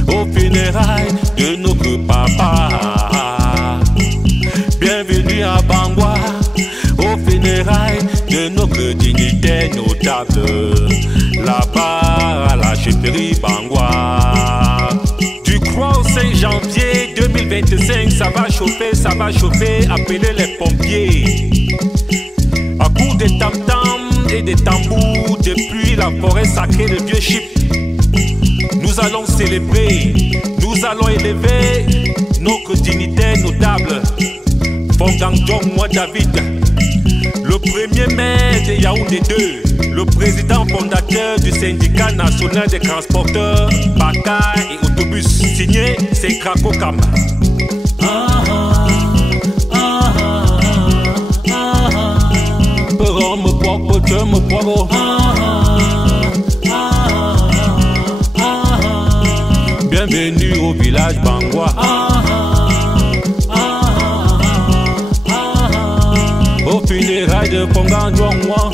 au funérailles de nos papas. Bienvenue à Bangwa, au funérailles de nos dignitaires notables. Là-bas à la chefferie Bangwa. Du 3 au 5 janvier 2025, ça va chauffer, appelez les pompiers. À coup de tam-tam et des tambours, depuis la forêt sacrée de Vieux Chip, nous allons célébrer, nous allons élever nos dignitaires notables. Fongang Djong Moi David, le premier maire de Yaoundé 2, le président fondateur du syndicat national des transporteurs, Baka et autobus, signé Senkrako Kam. Peron me poireau, Dieu me poireau. Bienvenue au village Bangwa. Au funérailles de Pongan Djongwa.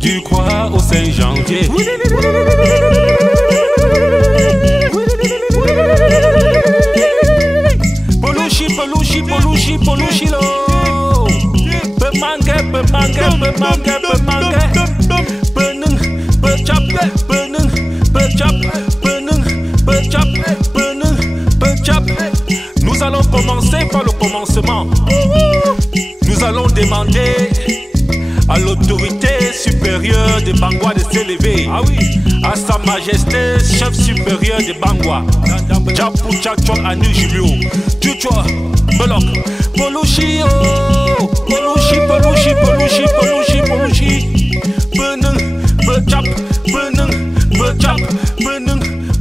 Du 3 au 5 janvier. Polushi lo. Pe mangue. Nous allons commencer par le commencement. Nous allons demander à l'autorité supérieure de Bangwa de s'élever. Ah oui, à sa majesté chef supérieur de Bangwa, Djapou Tchakchon Anu Julio, Tuchwa, Belok, Polushi,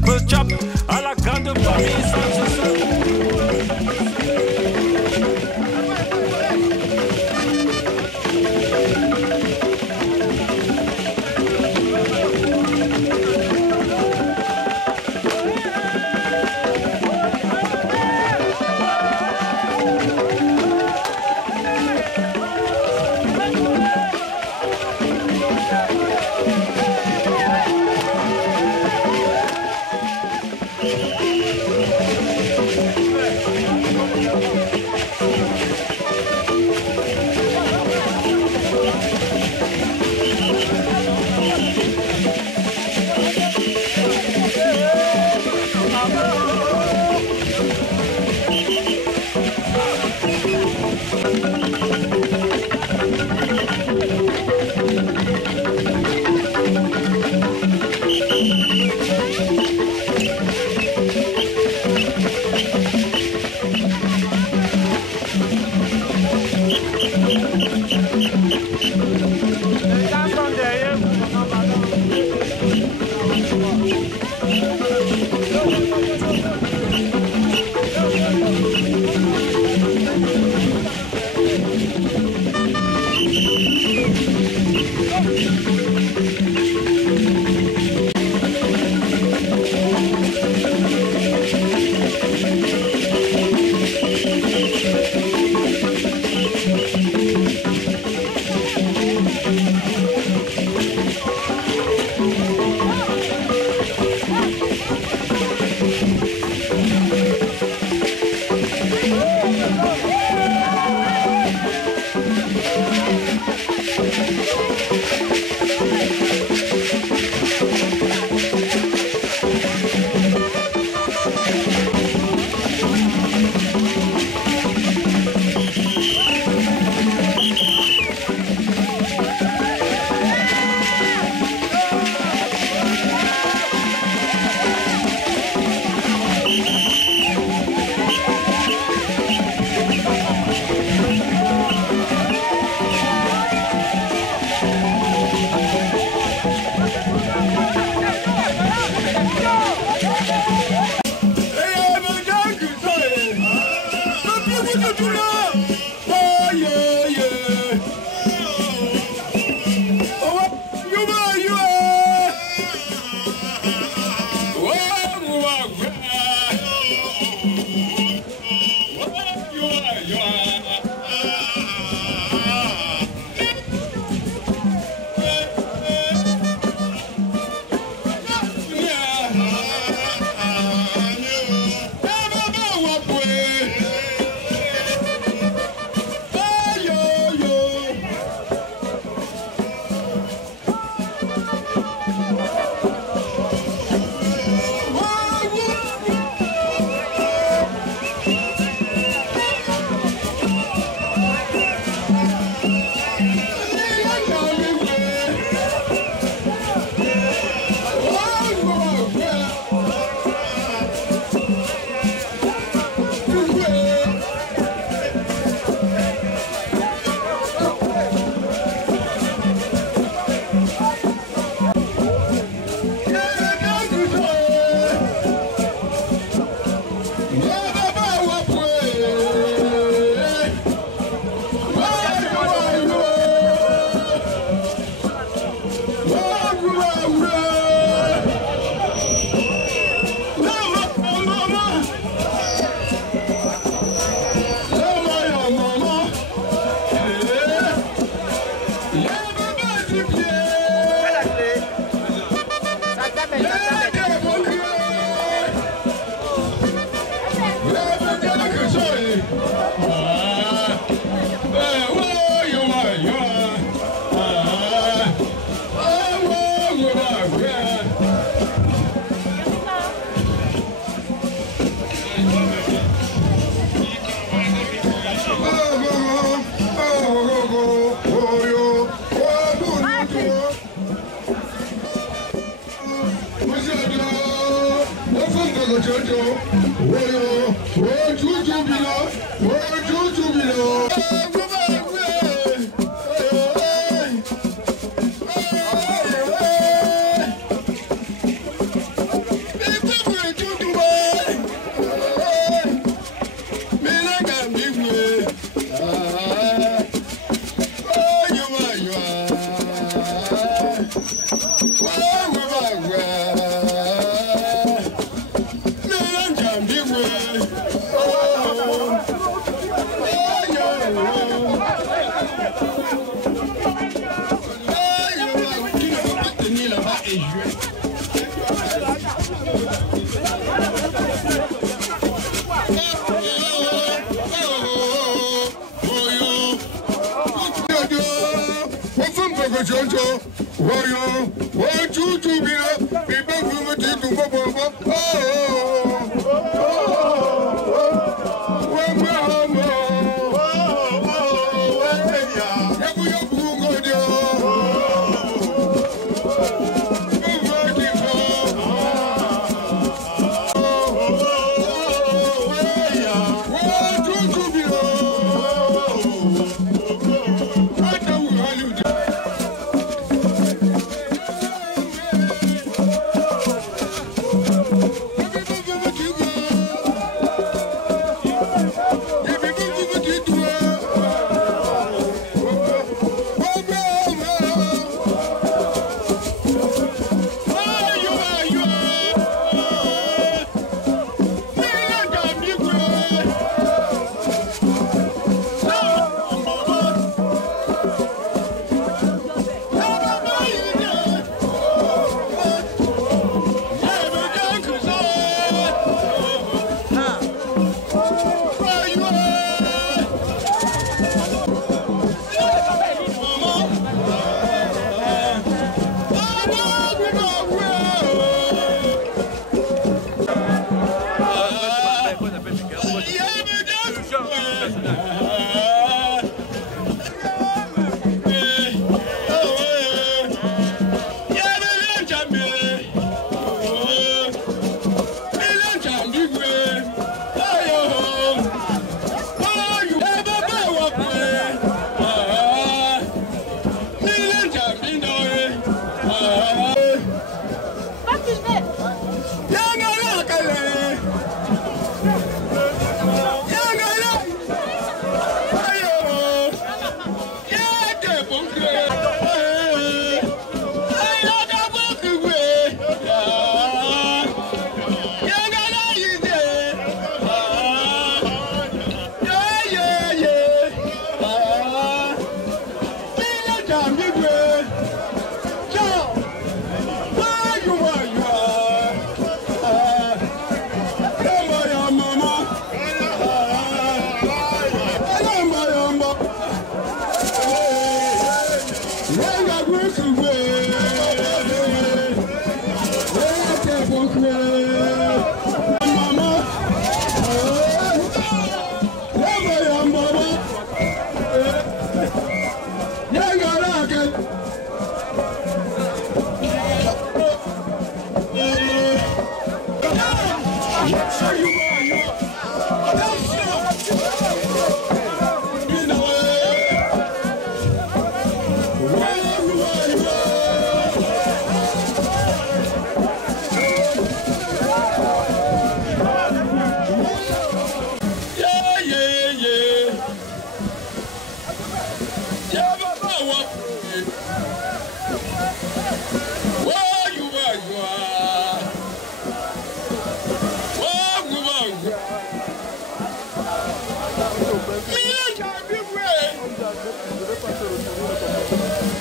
Bechap, à la grande famille.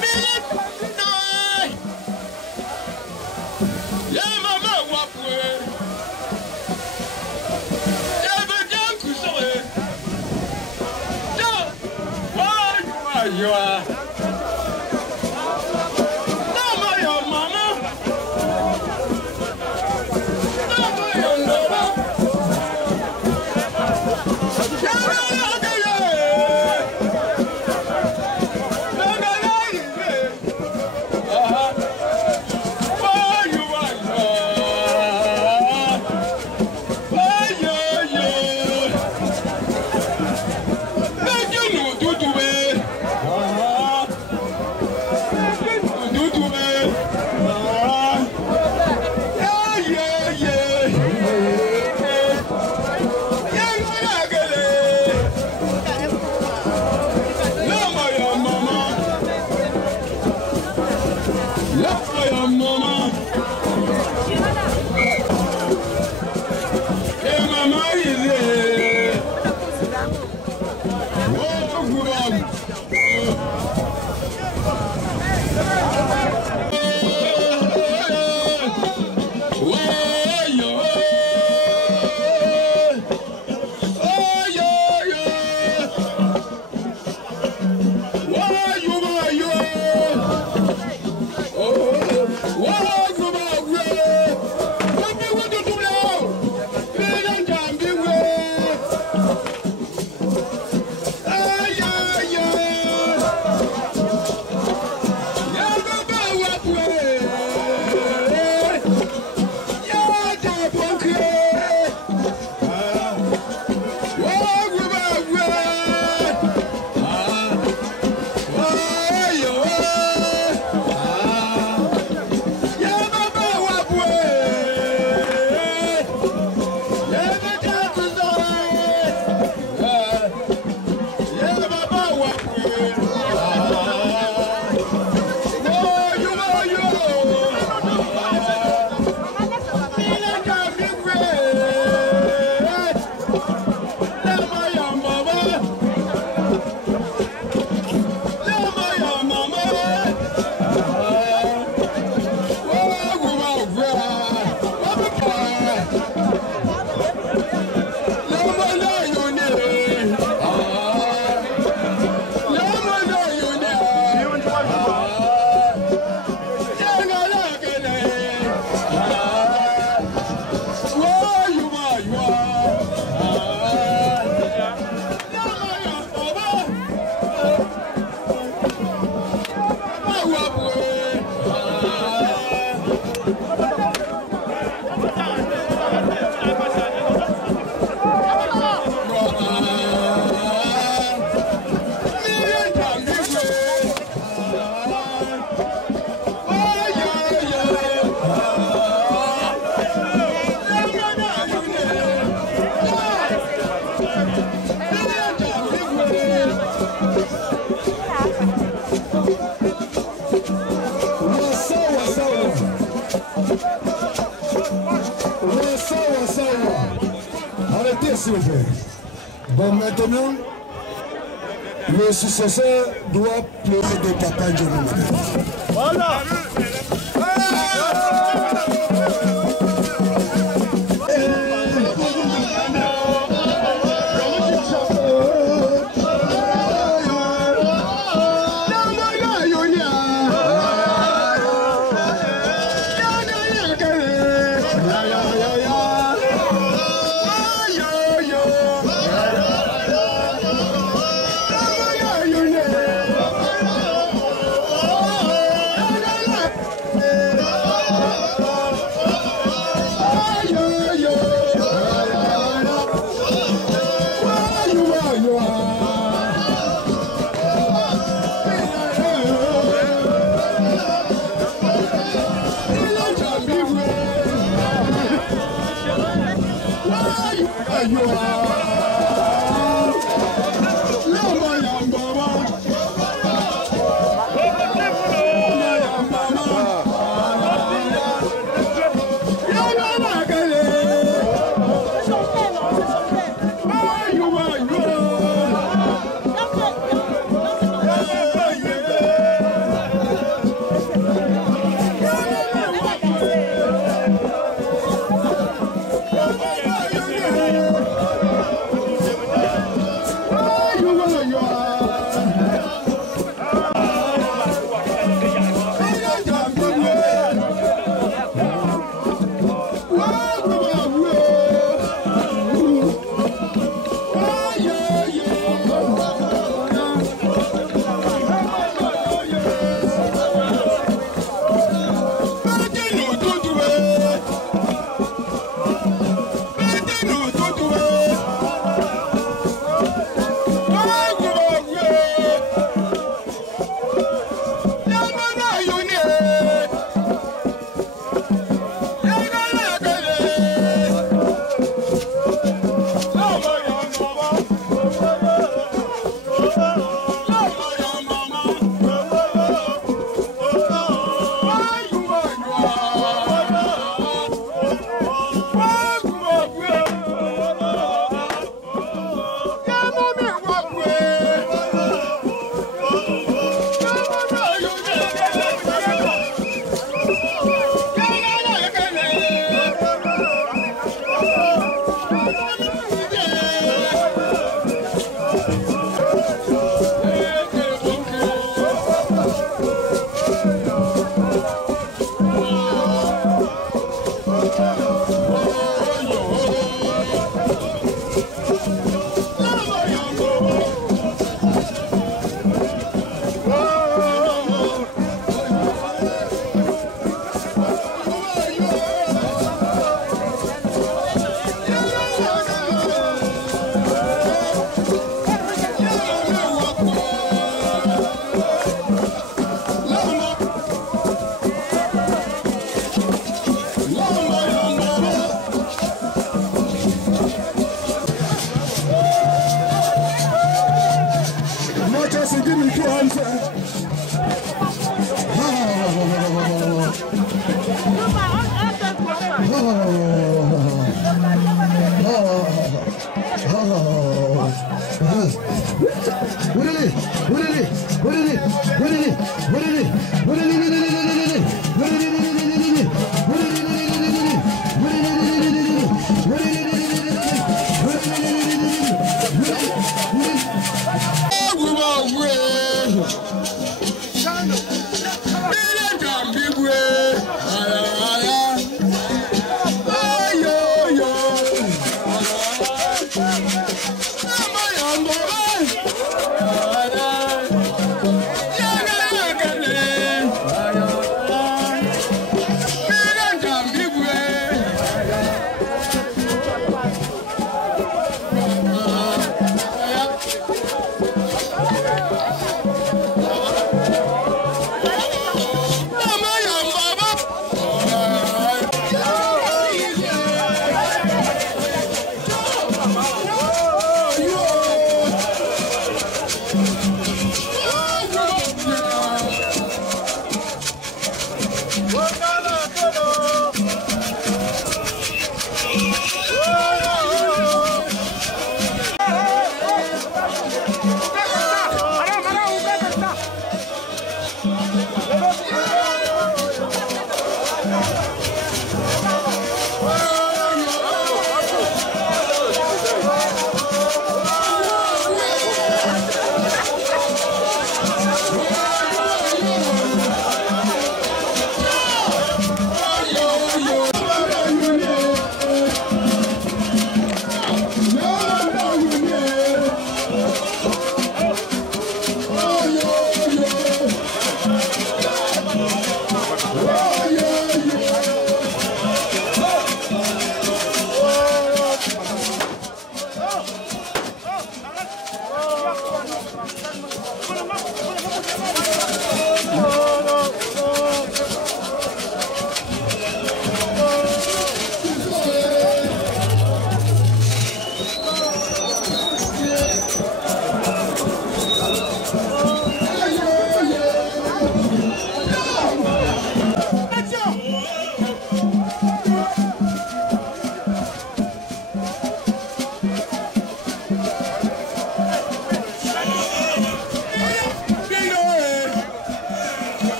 Millet Bon, maintenant, le successeur doit pleurer de Papa John. Voilà.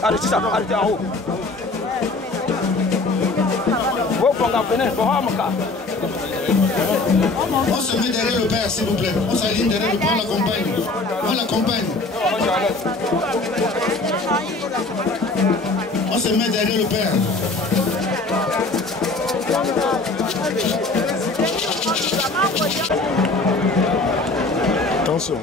Arrêtez ça, arrêtez en haut. On se met derrière le père, s'il vous plaît. On s'aligne derrière le père, on l'accompagne. On l'accompagne. On se met derrière le père. Attention.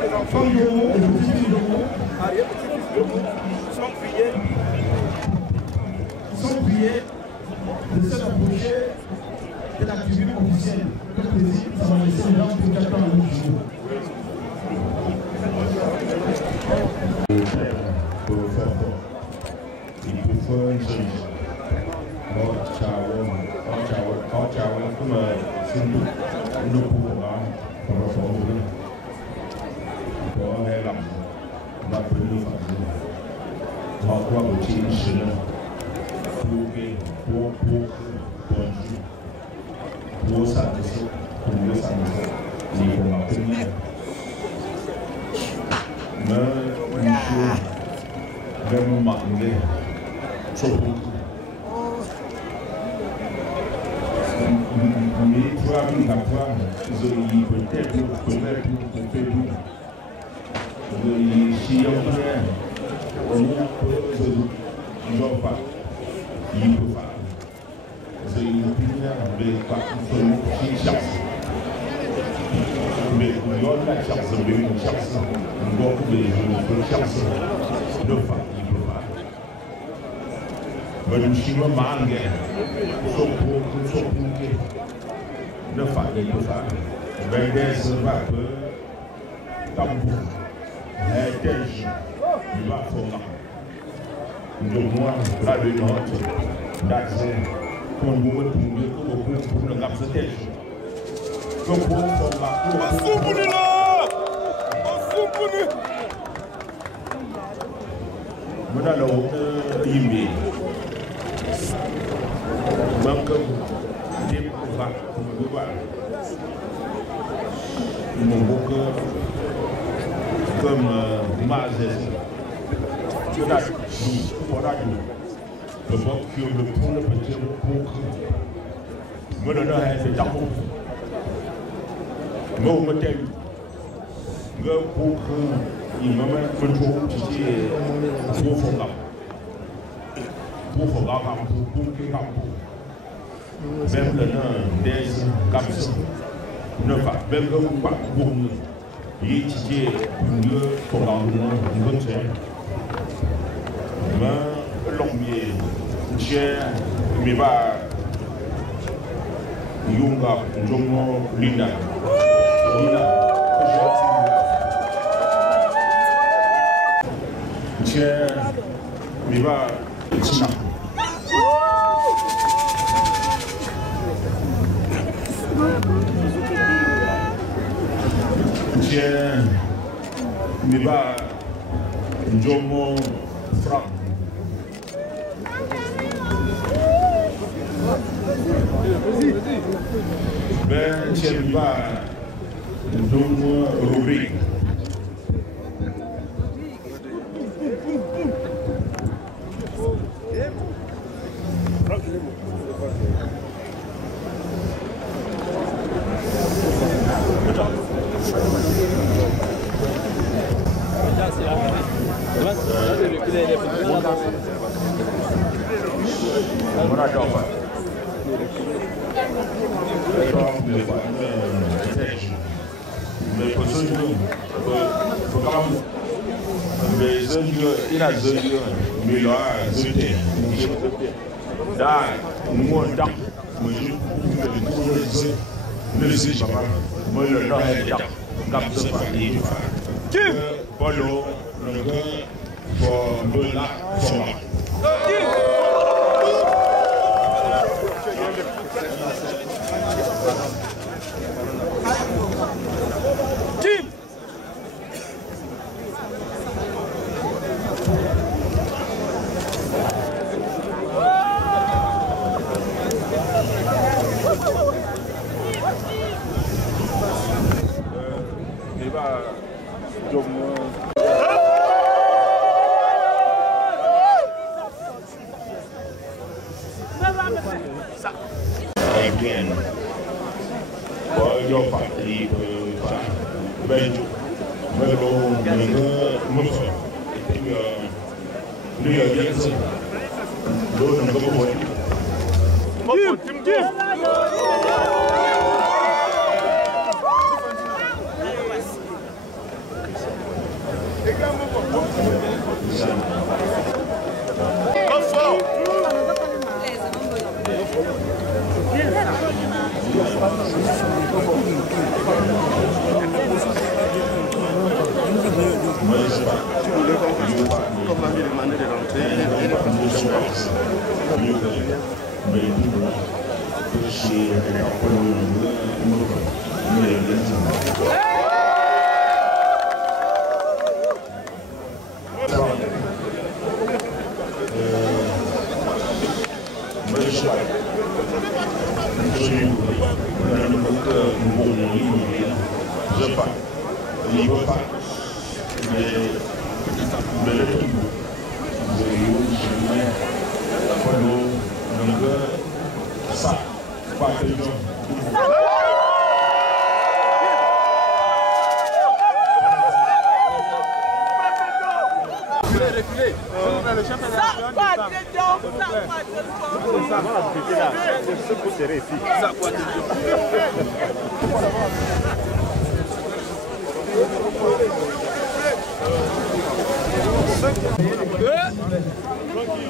Les enfants de Yomo et les petits-filles de Yomo sont priés de s'approcher de la tribune officielle. Pour plaisir, ça va laisser là pour 4 ans du jour.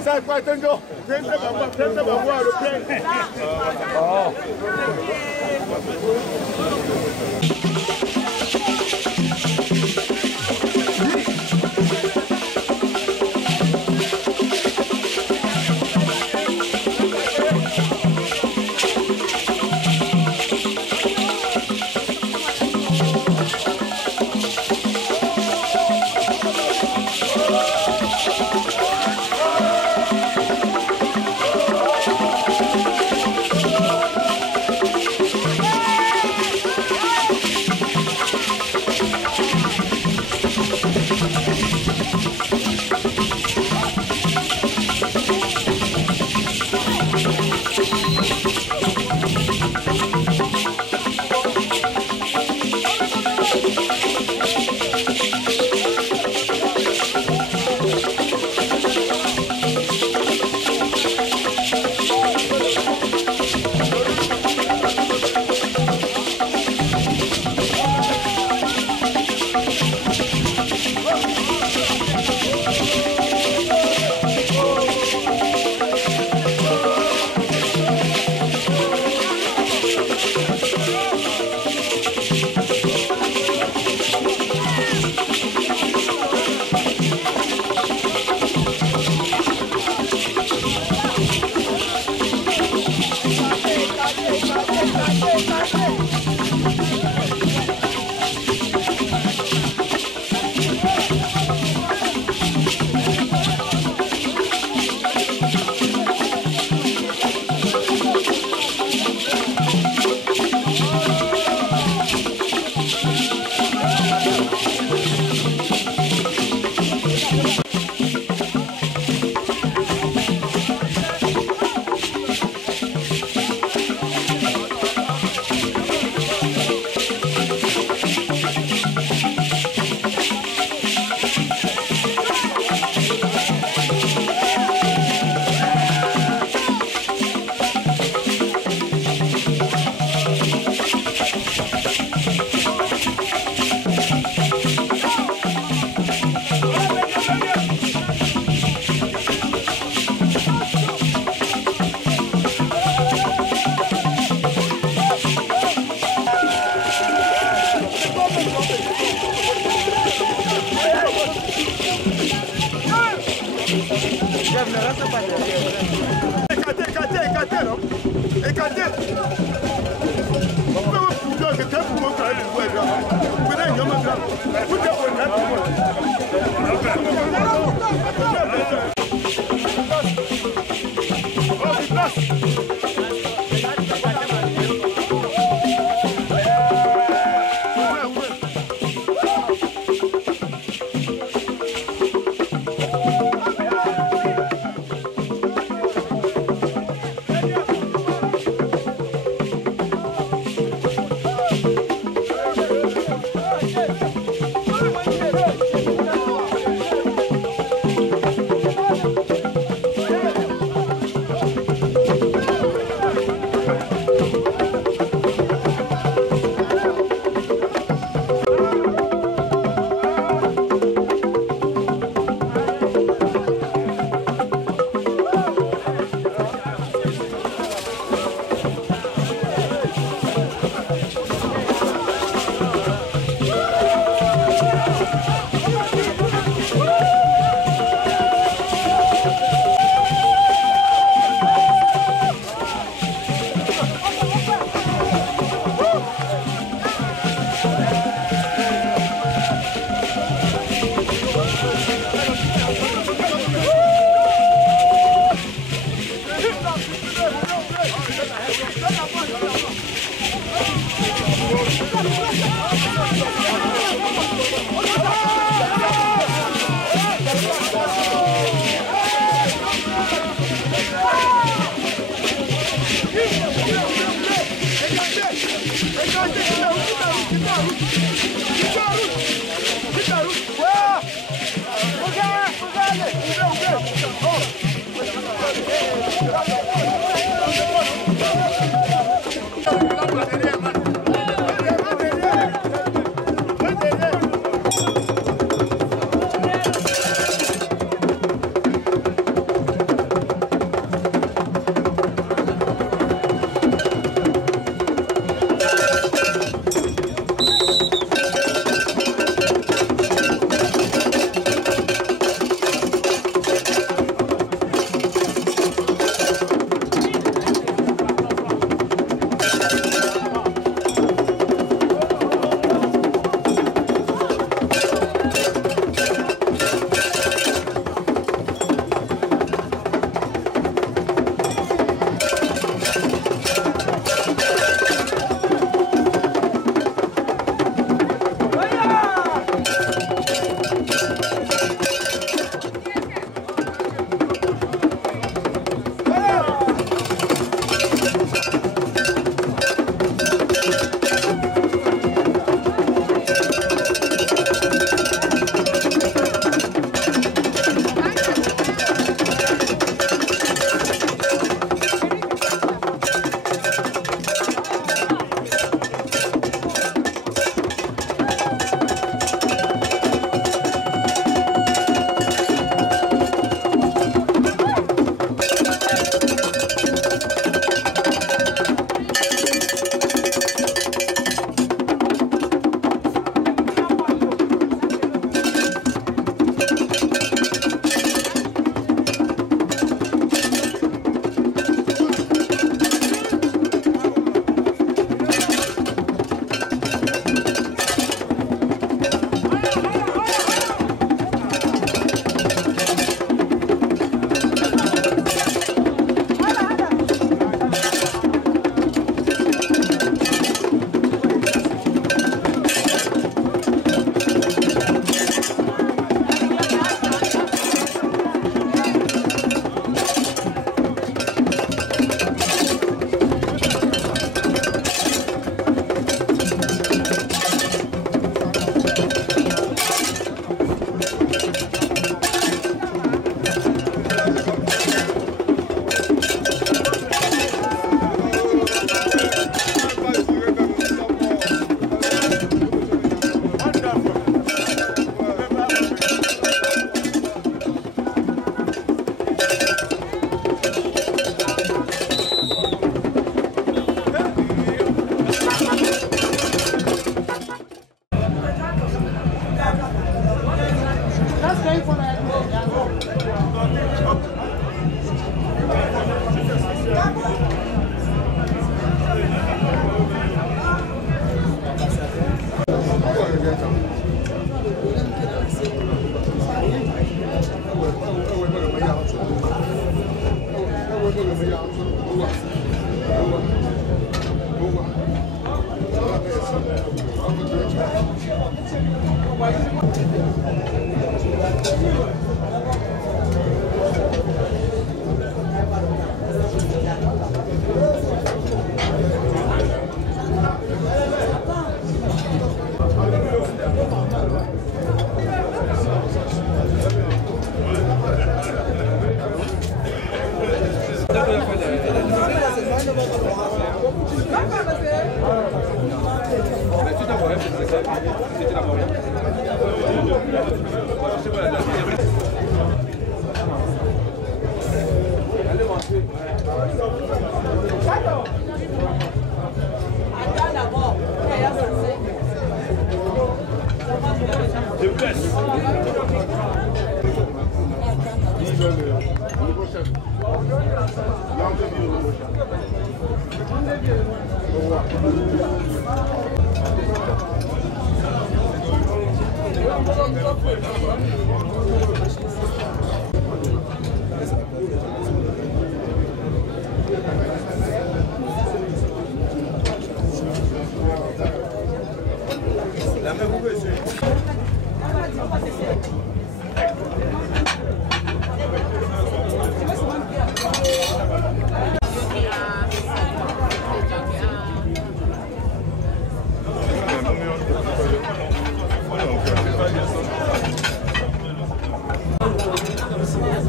Ça quoi, attention. Viens voir le plein. Oh.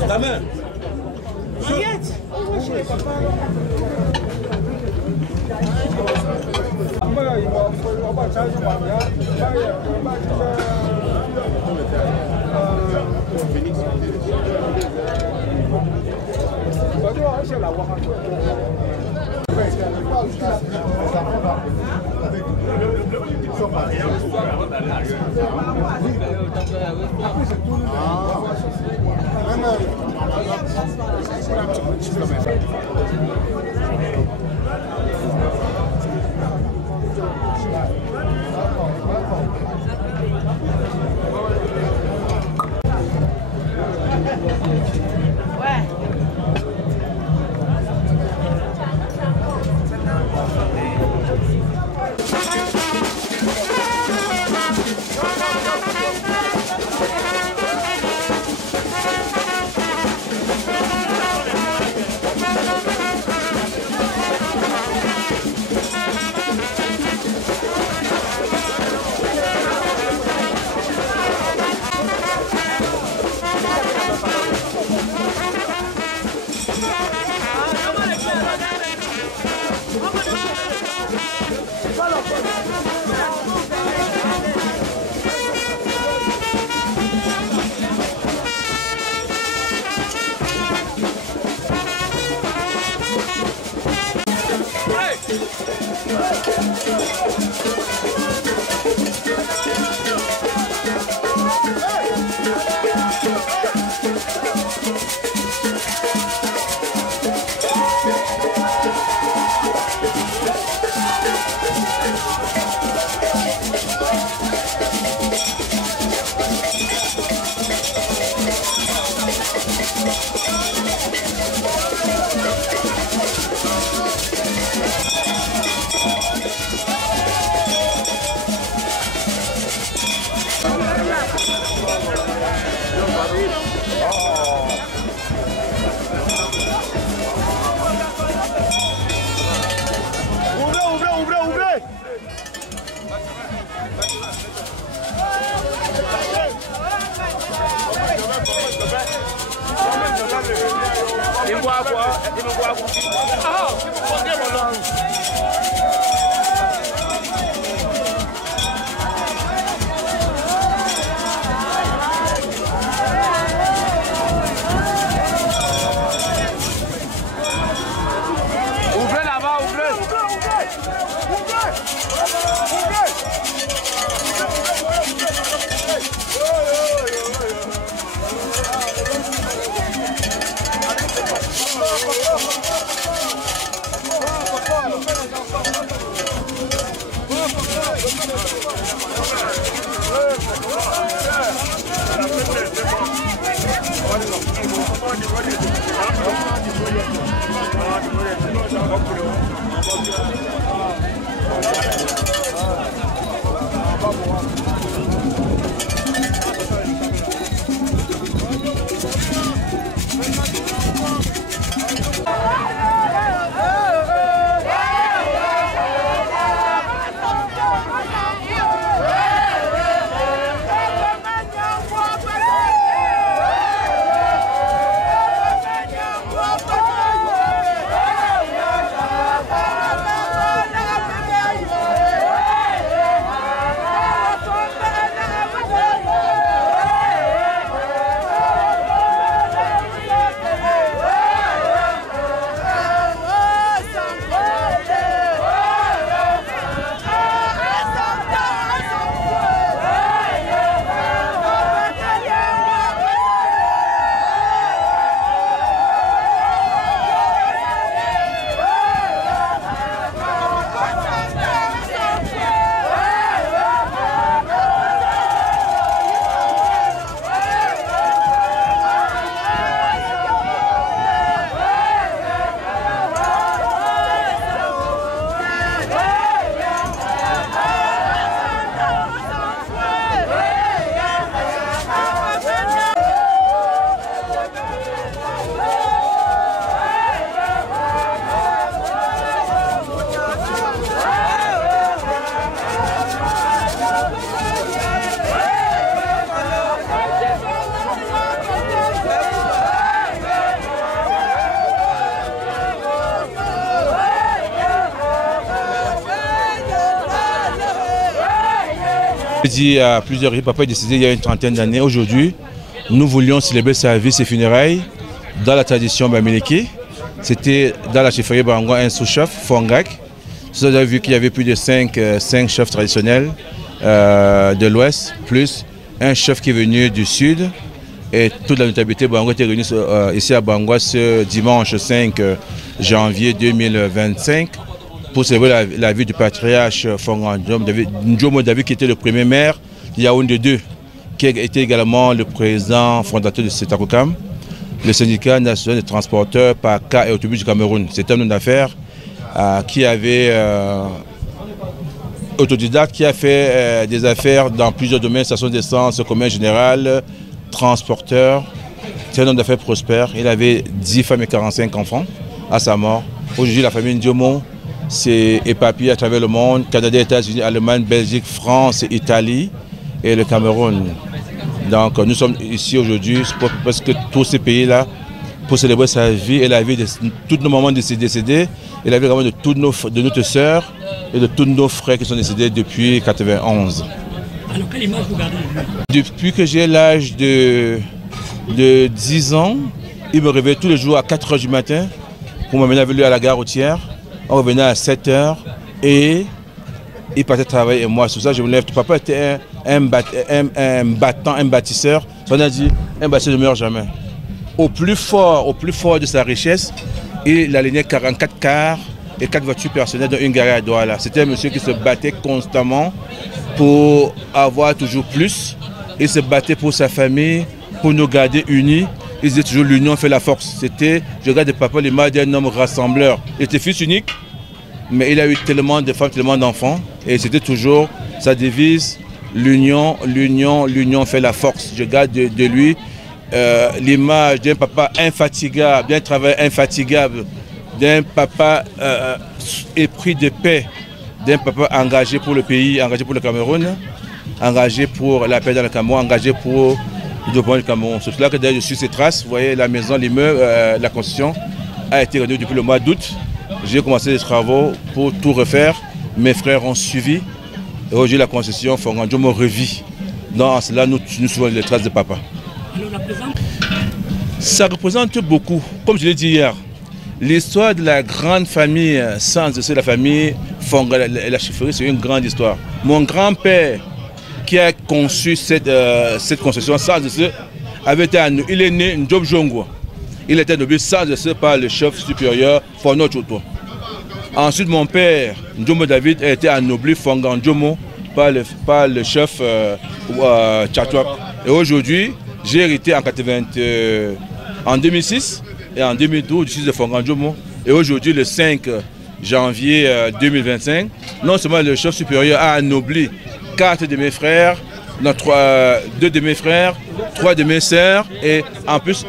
Ta main. Juliette. Ouvrez là-bas, ouvrez. Ouvrez. J'ai dit à plusieurs reprises, papa est décédé il y a une trentaine d'années. Aujourd'hui, nous voulions célébrer sa vie, ses funérailles, dans la tradition bamileke. C'était dans la chefferie Bangwa un sous-chef, Fongak. Vous avez vu qu'il y avait plus de 5 chefs traditionnels de l'Ouest, plus un chef qui est venu du Sud. Et toute la notabilité Bangwa était réunie ici à Bangwa ce dimanche 5 janvier 2025 pour célébrer la vie du patriarche Fongan Njomo David, qui était le premier maire de Yaoundé 2, qui était également le président fondateur de Setakokam, le syndicat national des transporteurs par car et autobus du Cameroun. C'est un homme d'affaires qui avait autodidacte, qui a fait des affaires dans plusieurs domaines, station d'essence, commerce général, transporteur. C'est un homme d'affaires prospère. Il avait 10 femmes et 45 enfants à sa mort. Aujourd'hui, la famille Ndiomo s'est éparpillée à travers le monde, Canada, États-Unis, Allemagne, Belgique, France, Italie et le Cameroun. Donc nous sommes ici aujourd'hui parce que tous ces pays-là, pour célébrer sa vie et la vie de tous nos mamans décédés et la vie vraiment de notre sœurs et de tous nos frères qui sont décédés depuis 1991. Alors quelle image vous gardez de lui? Depuis que j'ai l'âge de 10 ans, il me réveillait tous les jours à 4 h du matin pour m'amener avec lui à la gare routière. On revenait à 7 h et il partait travailler et moi, sur ça je me lève. Papa était un battant, un bâtisseur. On a dit, un bâtisseur ne meurt jamais. Au plus fort de sa richesse, il alignait 44 cars et 4 voitures personnelles dans une gare à Douala. C'était un monsieur qui se battait constamment pour avoir toujours plus. Il se battait pour sa famille, pour nous garder unis. Il disait toujours l'union fait la force. C'était, je regarde papa, l'image d'un homme rassembleur. Il était fils unique, mais il a eu tellement de femmes, tellement d'enfants. Et c'était toujours sa devise, l'union, l'union, l'union fait la force. Je garde de lui l'image d'un papa infatigable, d'un travail infatigable, d'un papa épris de paix, d'un papa engagé pour le pays, engagé pour le Cameroun, engagé pour la paix dans le Cameroun, engagé pour le développement du Cameroun. C'est là que d'ailleurs je suis ses traces. Vous voyez la maison, l'immeuble, la construction a été rénovée depuis le mois d'août. J'ai commencé les travaux pour tout refaire. Mes frères ont suivi. Et aujourd'hui la concession Fongan Njomo revit. Dans cela, nous suivons les traces de papa. Ça représente beaucoup. Comme je l'ai dit hier, l'histoire de la grande famille sans la famille Fongan, la chefferie, c'est une grande histoire. Mon grand-père qui a conçu cette concession sans avait été il est né Ndjob Jongwa. Il était nommé sans par le chef supérieur Fono Choto. Ensuite, mon père, Njomo David, a été anobli Fongan Njomo par le chef Tchatouak. Et aujourd'hui, j'ai hérité en 2006 et en 2012 du fils de Fongan Njomo. Et aujourd'hui, le 5 janvier 2025, non seulement le chef supérieur a anobli 4 de mes frères, 2 de mes frères, 3 de mes sœurs, et en plus,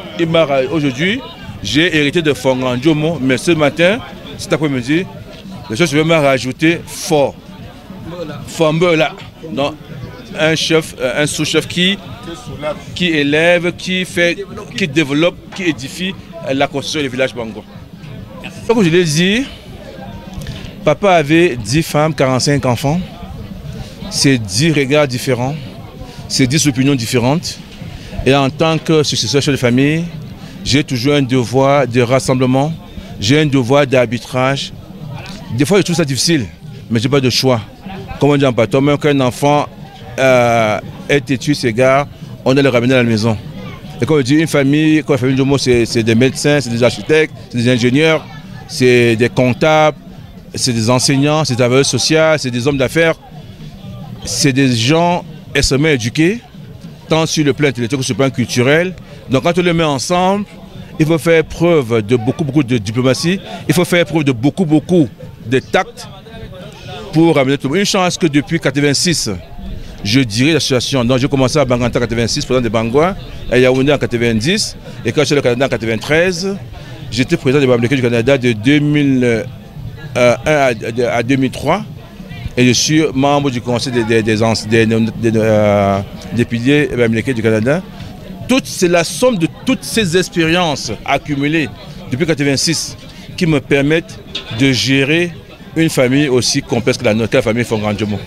aujourd'hui, j'ai hérité de Fongan Njomo, mais ce matin, cet après-midi, le chef supérieur m'a rajouté Fombola, donc un sous-chef qui élève, qui développe, qui édifie la construction du village Bango. Comme je l'ai dit, papa avait 10 femmes, 45 enfants. C'est 10 regards différents, c'est 10 opinions différentes. Et en tant que successeur chef de famille, j'ai toujours un devoir de rassemblement, j'ai un devoir d'arbitrage. Des fois, je trouve ça difficile, mais je n'ai pas de choix. Comme on dit en patois, même qu'un enfant est têtu, s'égare, on doit le ramener à la maison. Et comme je dis, une famille, comme la famille Njomo, c'est des médecins, c'est des architectes, c'est des ingénieurs, c'est des comptables, c'est des enseignants, c'est des travailleurs sociaux, c'est des hommes d'affaires. C'est des gens extrêmement éduqués, tant sur le plan intellectuel que sur le plan culturel. Donc quand on les met ensemble, il faut faire preuve de beaucoup de diplomatie, il faut faire preuve de beaucoup de tact pour ramener tout le monde. Une chance que depuis 1986, je dirais l'association. Donc j'ai commencé à Banganta en 1986, président de Bangwa, à Yaoundé en 1990, et quand je suis au Canada en 1993, j'étais président de Bamileke du Canada de 2001 à 2003. Et je suis membre du conseil des piliers Bamileke du Canada. C'est la somme de toutes ces expériences accumulées depuis 1986 qui me permettent de gérer une famille aussi complexe que la nôtre, la famille Fongan Njomo.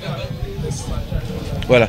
Voilà.